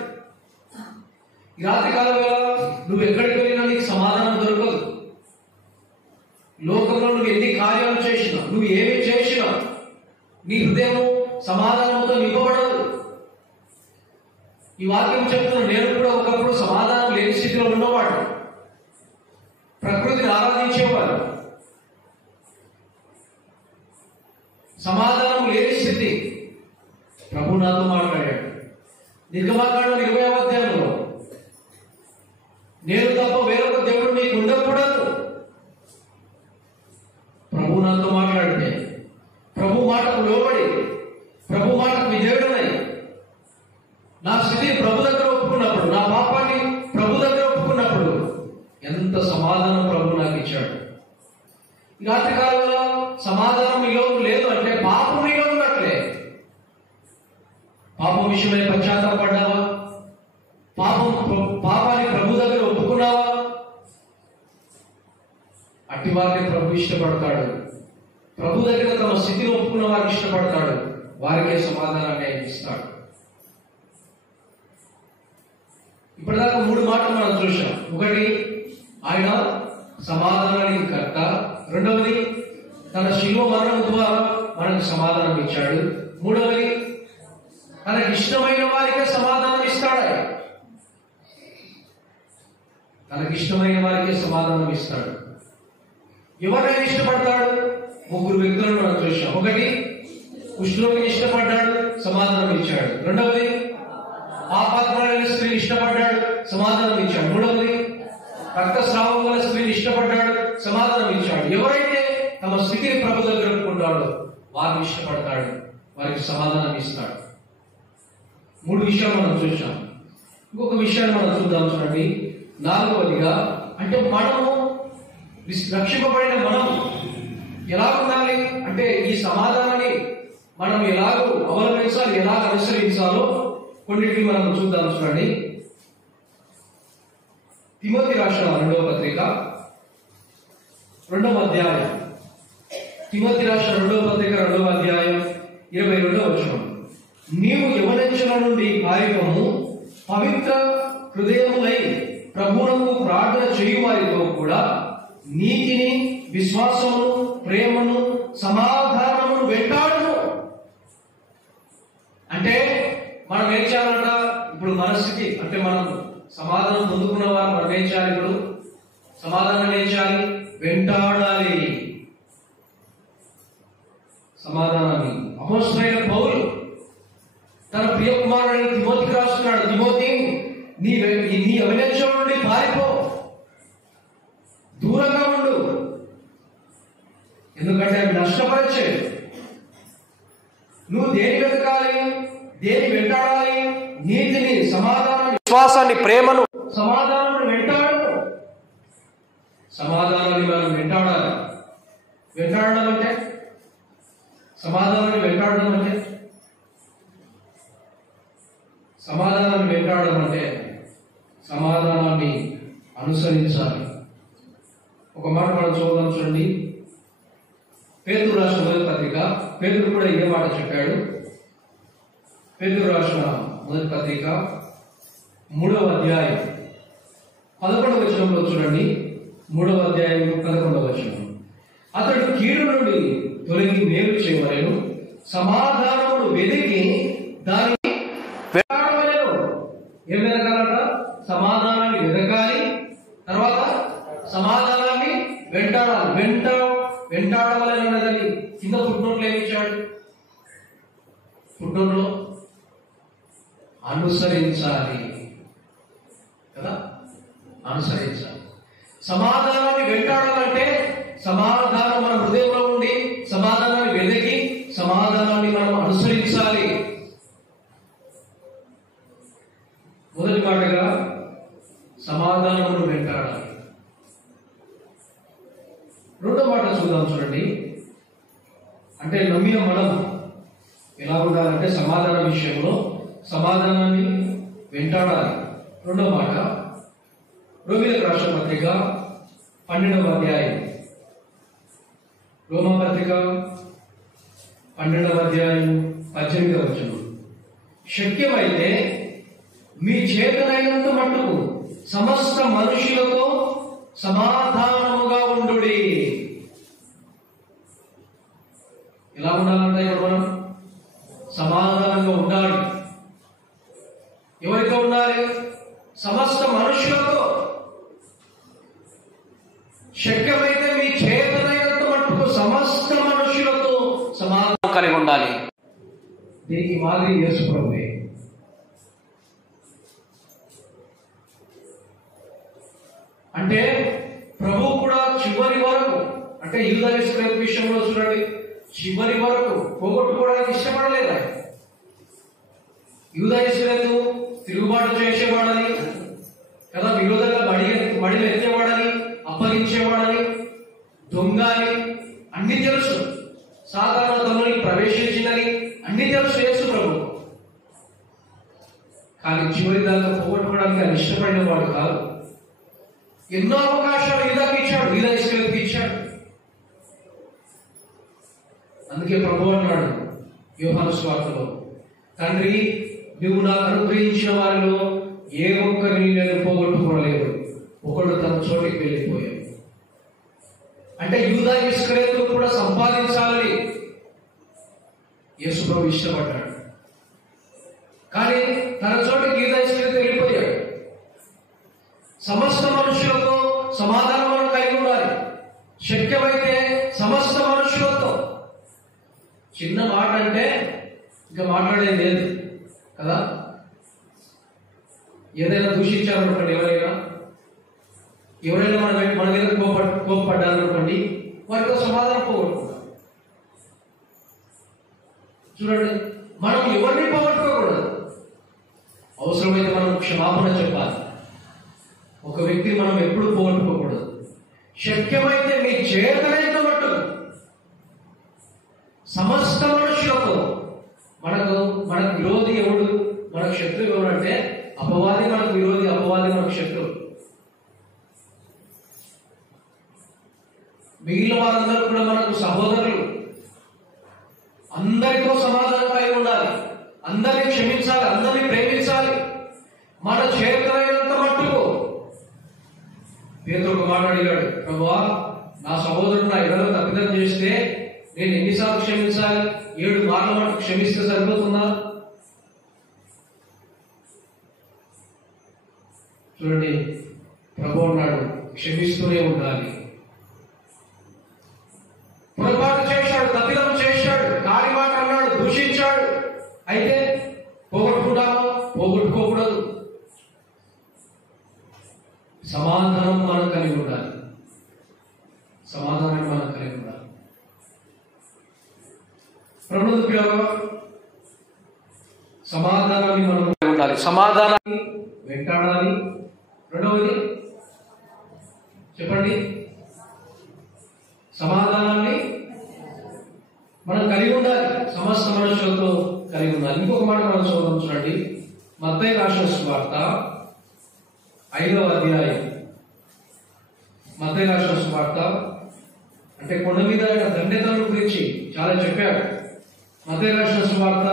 ఈ రాత్రికాల వేళ నువ్వు ఎక్కడికి వెళ్ళినా నీకు సమాధానం దొరకదు. లోకంలో నువ్వు ఎన్ని కార్యాలు చేసినా, నువ్వు ఏమి చేసినా నీ హృదయం సమాధానంతో నింపబడదు. ఈ వాక్యం చెప్తున్నా, నేను కూడా ఒకప్పుడు సమాధానం లేని స్థితిలో ఉన్నవాడు. ప్రకృతిని ఆరాధించేవాడు. సమాధానం లేని స్థితి. ప్రభు నాతో మాట్లాడాడు. నిర్గమకాండం 20వ అధ్యాయంలో, నేను తప్ప వేరొక దేవుడు నీకు ఉండకూడదు. ప్రభు నాతో మాట్లాడితే, ప్రభు మాటకు లోబడి, ప్రభు మాటకు విధేయుడనై నా స్థితిని ప్రభు దగ్గర ఒప్పుకున్నప్పుడు, నా పాపాన్ని ప్రభు దగ్గర ఒప్పుకున్నప్పుడు ఎంత సమాధానం ప్రభు నాకు ఇచ్చాడు. ఈ రాత్రి కాలంలో సమాధానం మీలో లేదు అంటే పాపం మీలో ఉన్నట్లే. పాపం విషయమై పశ్చాత్తాపడ్డావా? పాపాన్ని ప్రభు దగ్గర ఒప్పుకున్నావా? అట్టి వారిని ప్రభు ఇష్టపడతాడు. ప్రభు దగ్గర తమ స్థితిని ఒప్పుకున్న వారికి ఇష్టపడతాడు. వారికే సమాధానాన్ని ఆయన ఇస్తాడు. ఇప్పటిదాకా 3 మాటలు మనం చూసాం. ఒకటి, ఆయన సమాధానానికి కర్త. రెండవది, తన శిలువ మరణం ద్వారా మనకు సమాధానం ఇచ్చాడు. మూడవది, తనకి ఇష్టమైన వారికే సమాధానం ఇస్తాడు. తనకి ఇష్టమైన వారికే సమాధానం ఇస్తాడు. ఎవరైనా ఇష్టపడతాడు? 3 వ్యక్తులను మనం చూసాం. ఒకటి, కుష్ఠరోగిని ఇష్టపడ్డాడు, సమాధానం ఇచ్చాడు. రెండవది, పాపాత్ములైన స్త్రీని ఇష్టపడ్డాడు, సమాధానం ఇచ్చాడు. మూడవది, రక్తస్రావం గల స్త్రీని ఇష్టపడ్డాడు, సమాధానం ఇచ్చాడు. ఎవరైతే తమ స్థితిని ప్రభు దగ్గర ఒప్పుకుంటాడో వారిని ఇష్టపడతాడు, వారికి సమాధానం ఇస్తాడు. 3 విషయాలు మనం చూసాం. ఇంకొక విషయాన్ని మనం చూద్దాం. చూడండి, 4వదిగా, అంటే మనము రక్షింపబడిన మనం ఎలా ఉండాలి అంటే, ఈ సమాధానాన్ని మనం ఎలాగో అవలంబించాలి, ఎలా అనుసరించాలో కొన్నిటిని మనం చూద్దాం. చూడండి, తిమోతి రాసిన 2వ పత్రిక 2వ అధ్యాయం, తిమోతి రాసిన 2వ పత్రిక 2వ అధ్యాయం 22వ వచనం. నీవు యవనించుల నుండి పారిపోము, పవిత్ర హృదయములై ప్రభువునకు ప్రార్థన చేయు వారితో కూడా నీతిని విశ్వాసమును, ప్రేమను, సమాధానమును వెంటాడును. అంటే మనం ఏం చేయాలంట? ఇప్పుడు మనస్థితి అంటే మనం సమాధానం పొందుకున్న వారు మనం ఏం చేయాలి? ఇప్పుడు సమాధానం ఏం చేయాలి? వెంటాడాలి సమాధానాన్ని. అపోస్తలుడైన పౌలు తన ప్రియ కుమారుడైన తిమోతికి రాస్తున్నాడు, తిమోతి నీ అవినేత్యం నుండి పారిపో, దూరంగా ఉండు, ఎందుకంటే అవి నష్టపరిచే. నువ్వు దేని వెతకాలి? దేని వెంటాడాలి? నీతిని, సమాధానాన్ని, విశ్వాసాన్ని, ప్రేమను, సమాధానాన్ని వెంటాడు. సమాధానాన్ని మనం వెంటాడాలి. వెంటాడడం అంటే సమాధానాన్ని వెంటాడడం అంటే సమాధానాన్ని వెంటాడడం అంటే సమాధానాన్ని అనుసరించాలి. ఒక మాట మనం చూద్దాం, చూడండి. పేతురు రాసిన మొదటి పత్రిక, పేతురు కూడా ఇదే మాట చెప్పాడు. పేతురు రాసిన మొదటి పత్రిక 3వ అధ్యాయం 11వ వచనంలో చూడండి. 3వ అధ్యాయం 11వ వచనం. అతడు కీడు నుండి తొలగి మేలు చేయవలెను, సమాధానమును వెతికి దాన్ని వెతకవలెను. ఏం వెతకాలట? సమాధానాన్ని వెతకాలి, తర్వాత సమాధానాన్ని వెంటాడాలి. వెంటాడవలెను అన్నదని కింద ఫుట్నోట్లో ఏమి ఇచ్చాడు? ఫుట్నోట్లో అనుసరించాలి కదా, అనుసరించాలి. సమాధానాన్ని వెంటాడాలంటే సమాధానం మన హృదయంలో ఉండి సమాధానాన్ని వెతికి సమాధానాన్ని మనం అనుసరించాలి. మొదటి మాటగా సమాధానమును వెంటాడాలి. రెండో మాట చూద్దాం, చూడండి. అంటే నమ్మిన మనం ఎలా ఉండాలంటే సమాధాన విషయంలో సమాధానాన్ని వెంటాడాలి. రెండో మాట రోమీయులకు రాసిన పత్రిక 12వ అధ్యాయం, రోమా పత్రిక 12వ అధ్యాయం 18వ వచనం. శక్యమైతే మీ చేతనైనంత మట్టుకు సమస్త మనుషులతో సమాధానముగా ఉండుడి. ఎలా ఉండాలంటే ఇప్పుడు మనం సమాధానంగా ఉండాలి. ఎవరితో ఉండాలి? సమస్త మనుషులతో. శక్యమైతే మీ చేతనైనంత మట్టుకు సమస్త మనుషులతో సమాధానం కలిగి ఉండాలి. దీనికి మాదిరి యేసు ప్రభువే. అంటే ప్రభు కూడా చివరి వరకు, అంటే యూదా ఇస్కరియోతు విషయంలో చూడండి, చివరి వరకు పోగొట్టుకోవడానికి ఇష్టపడలేదు. యూదా ఇస్కరియోతు తిరుగుబాటు చేసేవాడని కదా, విరోధంగా బడిని ఎత్తేవాడని, అప్పగించేవాడని, దొంగ అని అన్ని తెలుసు. సాధారణ తనని ప్రవేశించిందని అన్ని తెలుసు యేసు ప్రభు. కానీ చివరి దాకా పోగొట్టుకోవడానికి ఆయన ఇష్టపడిన వాడు కాదు. ఎన్నో అవకాశాలు యూదాకి ఇచ్చాడు, యూదా ఇస్కరియోతుకి ఇచ్చాడు. అందుకే ప్రభు అన్నాడు యోహాను సువార్తలో, తండ్రి నువ్వు నాకు అనుగ్రహించిన వారిలో ఏ ఒక్కరిని నేను పోగొట్టుకోలేదు, ఒకడు తన చోటికి వెళ్ళిపోయాడు. అంటే యూదా ఇస్కరియోతు కూడా సంపాదించాలని యేసు ప్రభు ఇష్టపడ్డాడు. కానీ తన చోటికి యూదా ఇస్కరియోతు వెళ్ళిపోయాడు. సమస్త మనుషులతో సమాధానం కలిగి ఉండాలి. శక్యమైతే సమస్త మనుషులతో. చిన్న మాట అంటే ఇంకా మాట్లాడేది లేదు కదా. ఏదైనా దూషించారనుకోండి, ఎవరైనా మన మీద కోపపడ్డారనుకోండి, వారితో సమాధానం పోగొట్టుకుంటాం. చూడండి, మనం ఎవరిని పోగొట్టుకోకూడదు. అవసరమైతే మనం క్షమాపణ చెప్పాలి. ఒక వ్యక్తిని మనం ఎప్పుడు పోగొట్టుకోకూడదు. శక్యమైతే మీ చేతనైనంత మట్టుకు సమస్త మనుషులతో. మనకు విరోధి ఎవడు? మనకు శత్రువు ఎవడు అంటే అపవాది మనకు విరోధి, అపవాది మనకు శత్రువు. మిగిలిన వారందరూ కూడా మనకు సహోదరులు. అందరితో సమాధానం కలిగి ఉండాలి, అందరినీ క్షమించాలి, అందరినీ ప్రేమించాలి. మన చేతనైనంత మట్టుకు. పేతురు ఒక మాట అడిగాడు, ప్రభువా నా సహోదరుడు నా ఎడల తప్పిదం చేస్తే నేను ఎన్నిసార్లు క్షమించాలి? 7 మార్లు మటుకు క్షమిస్తే సరిపోతుందా? చూడండి, ప్రభు అన్నాడు క్షమిస్తూనే ఉండాలి. పొరపాటు చేశాడు, తప్పిదం చేశాడు, కాని మాట అన్నాడు, దూషించాడు, అయితే పోగొట్టుకుంటామా? పోగొట్టుకోకూడదు. సమాధానం మనం కలిగి ఉండాలి. సమాధానం మనం కలిగి ఉండాలి. ప్రభుత్వ సమాధానాన్ని మనం కలిగి ఉండాలి. సమాధానాన్ని వెంటాడాలి. రెండవది చెప్పండి, సమాధానాన్ని మనం కలిగి ఉండాలి. సమస్త మనుషులతో కలిగి ఉండాలి. ఇంకొక మాట మనం చూద్దాం. చూడండి, మత్తయి రాసిన సువార్త 5వ అధ్యాయం. మత్తయి రాసిన సువార్త అంటే కొండ మీద దండెతనం గురించి చాలా చెప్పాడు. మత్తయి రాసిన సువార్త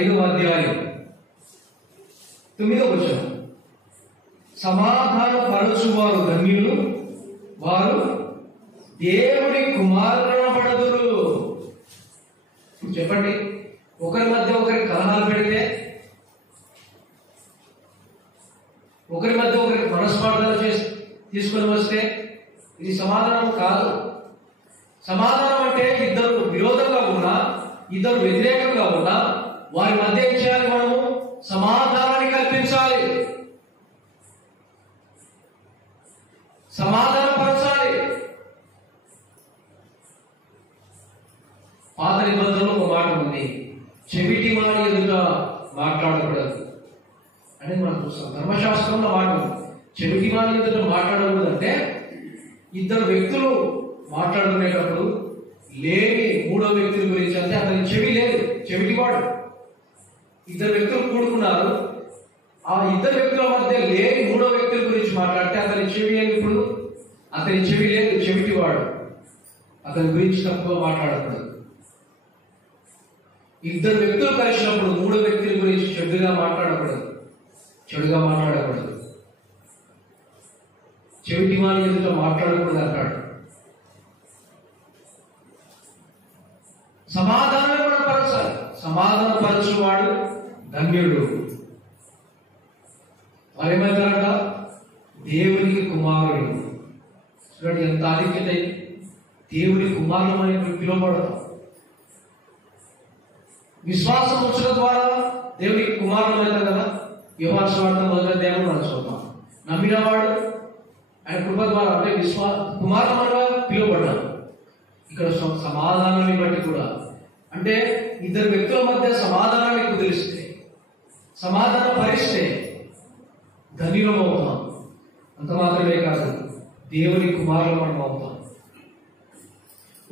5వ అధ్యాయం 9వ వచనం, సమాధాన పరచువారు ధన్యులు, వారు దేవుడి కుమారులను పడదురు. చెప్పండి, ఒకరి మధ్య ఒకరికి కలహాలు పెడితే, ఒకరి మధ్య ఒకరికి మనస్పార్థాలు చేసి తీసుకొని వస్తే ఇది సమాధానం కాదు. సమాధానం అంటే ఇద్దరు విరోధంగా ఉన్నా, ఇద్దరు వ్యతిరేకంగా ఉన్నా వారి మధ్య ఏం చేయాలి? మనము సమాధానాన్ని కల్పించాలి, సమాధానపరచాలి. పాత నిబంధనలో ఒక మాట ఉంది, చెవిటి వాడి ఎదుట మాట్లాడకూడదు అనేది మనం చూస్తాం. ధర్మశాస్త్రంలో మాట ఉంది, చెవిటి వాడి ఎదుట మాట్లాడకూడదు. అంటే ఇద్దరు వ్యక్తులు మాట్లాడుకునేటప్పుడు లేని 3వ వ్యక్తుల గురించి, అంటే అతని చెవి లేదు, చెవిటివాడు. ఇద్దరు వ్యక్తులు కూడుకున్నారు, ఆ ఇద్దరు వ్యక్తుల మధ్య లేని 3వ వ్యక్తుల గురించి మాట్లాడితే అతని చెవి లేదు. ఇప్పుడు అతని చెవి లేదు, చెవిటివాడు. అతని గురించి తప్పుగా మాట్లాడకూడదు. ఇద్దరు వ్యక్తులు కలిసినప్పుడు 3వ వ్యక్తుల గురించి చెడుగా మాట్లాడకూడదు. చెవిటి వాని ఎదుట మాట్లాడకూడదు అంటాడు. సమాధానం కూడా పరచాలి. సమాధాన పరచువాడు ధన్యుడు. వారేమంటారంట? దేవునికి కుమారుడు. చూడండి ఎంత ఆధిక్యత! దేవుని కుమారులు అని పిలువబడతాం. విశ్వాసం ఉంచడం ద్వారా దేవునికి కుమారులు అవుతాం కదా. యోహాను సువార్త 1వ అధ్యాయం మనం చూద్దాం. నమ్మినవాడు ఆయన కృప ద్వారా అంటే కుమారులుగా పిలువబడ్డాడు. ఇక్కడ సమాధానాన్ని బట్టి కూడా, అంటే ఇద్దరు వ్యక్తుల మధ్య సమాధానాన్ని కుదిరిస్తే, సమాధాన పరిస్తే ధన్యులం అవుతాం. అంత మాత్రమే కాదు, దేవుని కుమారులు మనం అవుతాం.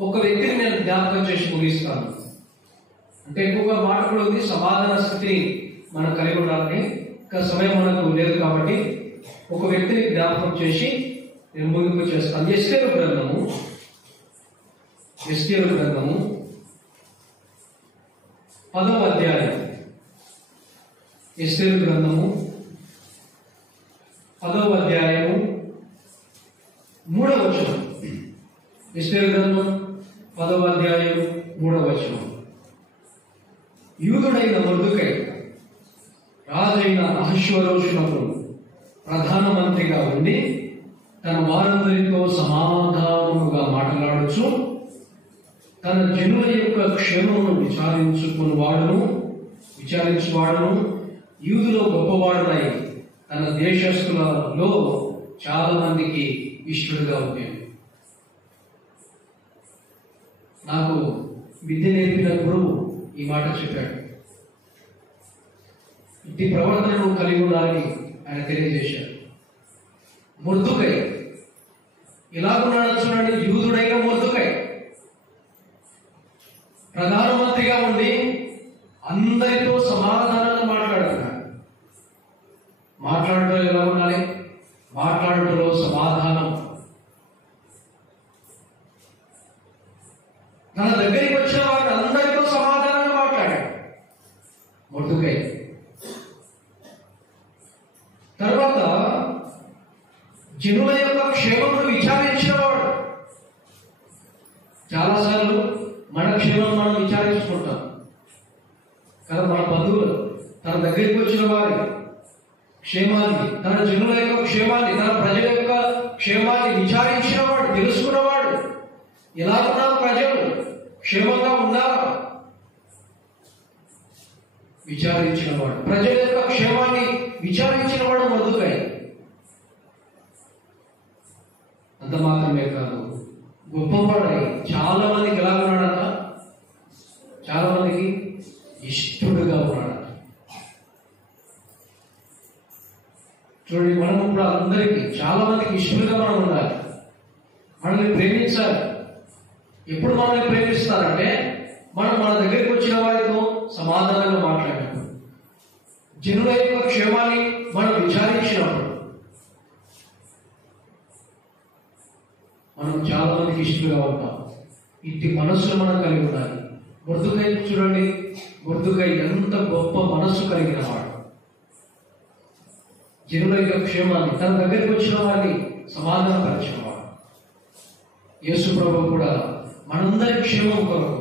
ఒక వ్యక్తిని నేను జ్ఞాపకం చేసి ముగిస్తాను. అంటే ఎక్కువగా మాట కూడా ఉంది, సమాధాన స్థితిని మనం కలిగి ఉండాలని. ఇంకా సమయం మనకు లేదు కాబట్టి ఒక వ్యక్తిని జ్ఞాపకం చేసి నేను ముగింపు చేస్తాను. ఎస్తేరు గ్రంథము 10వ అధ్యాయం. ఎస్తేరు గ్రంథము 10వ అధ్యాయము 3వ వచనం. ఎస్తేరు గ్రంథం 10వ అధ్యాయం 3వ వచనం. యూదుడైన మొర్దెకై రాజైన అహష్వేరోషునకు ప్రధానమంత్రిగా ఉండి తన వారందరితో సమాధానముగా మాట్లాడుచు తన జనుల యొక్క క్షేమమును విచారించువాడును యూదులో గొప్పవాడునై తన దేశస్థులలో చాలా మందికి ఇష్టడుగా ఉండేది. నాకు విద్య నేర్పిన గురువు ఈ మాట చెప్పాడు. ఇట్టి ప్రవర్తనను కలిగి ఉండాలని ఆయన తెలియజేశాడు. మొర్దెకై ఎలాగున్నాడో చూడండి. యూదుడైన మొర్దెకై ప్రధానమంత్రిగా ఉండి అందరితో సమాధానంగా మాట్లాడుతున్నాడు. మాట్లాడటం ఎలా ఉండాలి? మాట్లాడటంలో సమాధానం. తన దగ్గరికి వచ్చిన వారిని అందరితో సమాధానంగా మాట్లాడాడు మొర్దెకై. తర్వాత జనుల యొక్క క్షేమమును విచారించినవాడు. చాలాసార్లు మన క్షేమం మనం విచారించుకుంటాం కదా. మన బంధువులు తన దగ్గరికి వచ్చిన వారి క్షేమాన్ని, తన జనుల యొక్క క్షేమాన్ని, తన ప్రజల యొక్క క్షేమాన్ని విచారించిన వాడు, తెలుసుకున్నవాడు, ఎలా ఉన్నారు ప్రజలు, క్షేమంగా ఉన్నారా విచారించిన వాడు, ప్రజల యొక్క క్షేమాన్ని విచారించిన వాడు మొర్దెకై. అంత మాత్రమే కాదు, గొప్పవాడై చాలా మందికి ఎలా ఉన్నాడట, చాలా మందికి ఇష్టడుగా ఉన్నాడట. చూడండి, మనం కూడా అందరికీ చాలా మందికి ఇష్టలుగా మనం ఉండాలి, మనల్ని ప్రేమించాలి. ఎప్పుడు మనల్ని ప్రేమిస్తారంటే మనం మన దగ్గరికి వచ్చిన వారితో సమాధానంగా మాట్లాడినప్పుడు, జనుల యొక్క క్షేమాన్ని మనం విచారించినప్పుడు మనం చాలా మందికి ఇష్టలుగా ఉంటాం. ఇట్టి మనస్సును మనం కలిగి ఉండాలి. మొర్దెకై చూడండి, మొర్దెకై ఎంత గొప్ప మనస్సు కలిగిన వాడు. జనుల యొక్క క్షేమాన్ని, తన దగ్గరికి వచ్చిన వారిని సమాధానపరిచిన వాడు. యేసు ప్రభువు కూడా మనందరి క్షేమం కొరకు,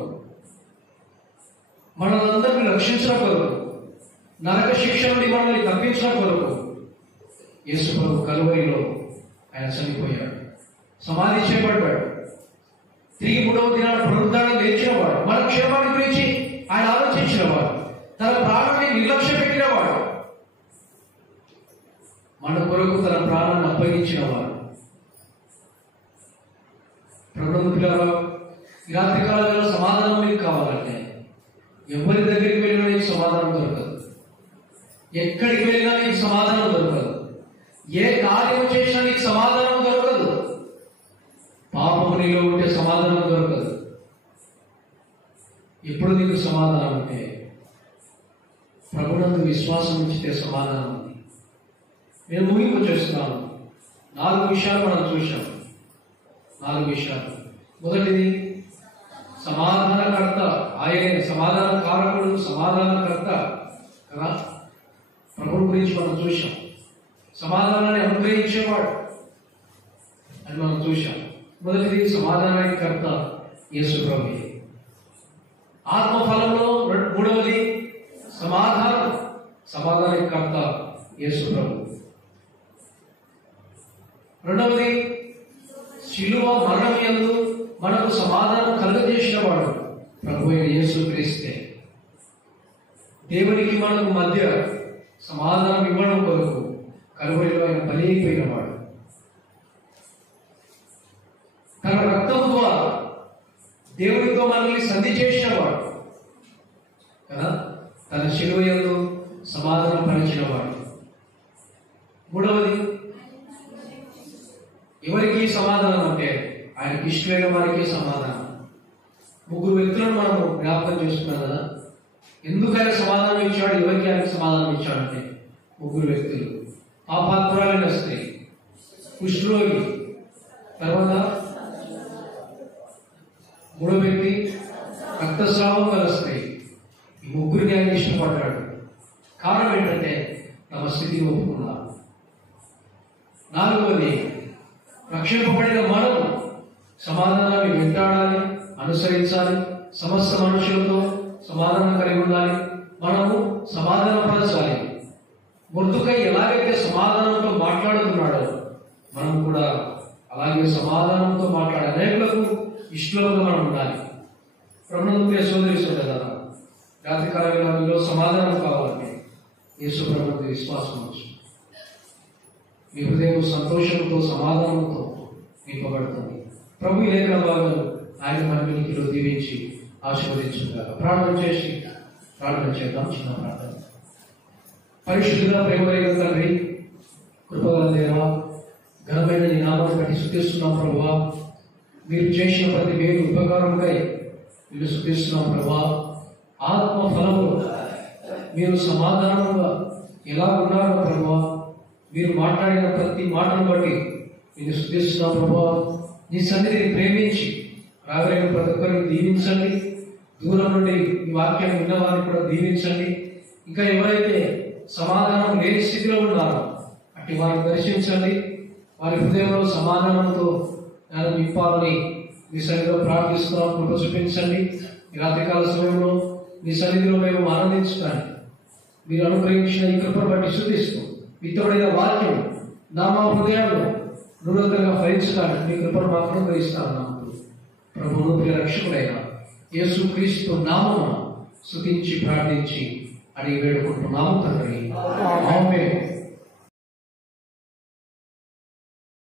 మనలందరినీ రక్షించడం కొరకు, నరక శిక్ష నుండి మనల్ని తప్పించడం కొరకు యేసు ప్రభు కలువరిలో ఆయన చనిపోయాడు, సమాధి చేయబడ్డాడు, తిరిగి 3వ దినాన పునరుద్ధానం లేచినవాడు, మన క్షేమాన్ని గురించి ఆయన ఆలోచించినవాడు, తన ప్రాణాన్ని నిర్లక్ష్య పెట్టినవాడు, మన కొరకు తన ప్రాణాన్ని అప్పగించినవాడు. ప్రభుత్వ ఈ రాత్రి కాలంలో సమాధానం మీకు కావాలంటే ఎవరి దగ్గరికి వెళ్ళినా నీకు సమాధానం దొరకదు, ఎక్కడికి వెళ్ళినా నీకు సమాధానం దొరకదు, ఏ కార్యం చేసినా నీకు సమాధానం దొరకదు. పాపము నీలో ఉంటే సమాధానం దొరకదు. ఎప్పుడు నీకు సమాధానం ఉంటే ప్రభునందు విశ్వాసం ఉంచితే సమాధానం ఉంది. నేను ముగింపు చేస్తున్నాను. 4 విషయాలు మనం చూశాం. 4 విషయాలు. మొదటిది, సమాధానకర్త ఆయనే, సమాధాన కారకుడు, సమాధానకర్త కదా. ప్రభువు గురించి మనం చూశాం. సమాధానాన్ని అనుగ్రహించేవాడు అని మనం చూశాం. మొదటిది, సమాధానానికి కర్త యేసు ప్రభువే. ఆత్మఫలంలో 3వది సమాధానం, సమాధానానికి కర్త యేసు ప్రభు. 2వది, శిలువ మరణం యందు మనకు సమాధానం కలుగజేసిన వాడు ప్రభు అయిన యేసు క్రీస్తే. దేవునికి మనకు మధ్య సమాధానం ఇవ్వడం కొరకు కలువరిలో ఆయన బలి అయిపోయిన వాడు. తన రక్తం ద్వారా దేవునితో మనల్ని సంధి చేసిన వాడు కదా. తన శిలువ యందు సమాధానం పరిచిన వాడు. 3వది, ఎవరికి సమాధానం అంటే ఆయనకి ఇష్టమైన వారికి సమాధానం. 3 వ్యక్తులను మనము జ్ఞాపకం చేసుకున్నాం కదా. ఎందుకు ఆయన సమాధానం ఇచ్చాడు, ఎవరికి ఆయన సమాధానం ఇచ్చాడంటే 3 వ్యక్తులు. పాపాత్మురాలైన స్త్రీ, కుష్ఠరోగి, తర్వాత 3వ వ్యక్తి రక్తస్రావం గల స్త్రీ. ఈ 3 ఆయన ఇష్టపడ్డాడు. కారణం ఏంటంటే తమ స్థితిని ఒప్పుకున్నారు. 4వది, రక్షింపబడిన మనం సమాధానాన్ని వెంటాడాలి, అనుసరించాలి, సమస్త మనుషులతో సమాధానం కలిగి ఉండాలి, మనము సమాధానపరచాలి. మొర్దెకై ఎలాగైతే సమాధానంతో మాట్లాడుతున్నాడో మనం కూడా అలాగే సమాధానంతో మాట్లాడే అనేకులకు ఇష్టంగా మనం ఉండాలి. ప్రభుత్వ సోదరి సోదరులారా, రాత్రి కాలంలో సమాధానం కావాలంటే యేసు ప్రభువుకి విశ్వాసం వచ్చు. మీ హృదయం సంతోషంతో సమాధానంతో నింపబడుతుంది. ప్రభు ఈ లేఖన భాగం ఆయన మన వెనుకలో దీవించి ఆశీర్వదించుగాక. ప్రార్థన చేద్దాం. చిన్న ప్రార్థన. పరిశుద్ధుల ప్రేమగల తండ్రి, కృపగల దేవా, ఘనమైన నీ నామాన్ని బట్టి స్తుతిస్తున్నాం ప్రభువా. మీరు చేసిన ప్రతి మేలు ఉపకారంకై మీరు స్తుతిస్తున్నాం ప్రభువా. ఆత్మ ఫలము మీరు సమాధానంగా ఎలా ఉన్నారో ప్రభువా, మీరు మాట్లాడిన ప్రతి మాటను బట్టి నేను స్తుతిస్తున్నాం ప్రభువా. నీ సన్నిధిని ప్రేమించి రాగలిగిన ప్రతి ఒక్కరిని దీవించండి. దూరం నుండి ఈ వాక్యాన్ని విన్నవారిని కూడా దీవించండి. ఇంకా ఎవరైతే సమాధానం లేని స్థితిలో ఉన్నారో అట్టి వారిని దర్శించండి. వారి హృదయంలో సమాధానంతో నింపాలని మీ సన్నిధిలో ప్రార్థిస్తున్నాం. కృప చూపించండి. ఈ రాత్రికాల సమయంలో మీ సన్నిధిలో మేము ఆనందించడానికి మీరు అనుగ్రహించిన ఈ కృపను బట్టి శుద్ధిస్తూ మిత్రుడైన వాక్యం నా మా హృదయాలు నూతనంగా ఫలించడానికి మీ కృపను మాకు అనుగ్రహిస్తాను. ప్రభువును ప్రియ రక్షకుడైన యేసు క్రీస్తు నామమున స్తుతించి ప్రార్థించి అడిగి వేడుకుంటున్నాము తండ్రి. ఆమేన్.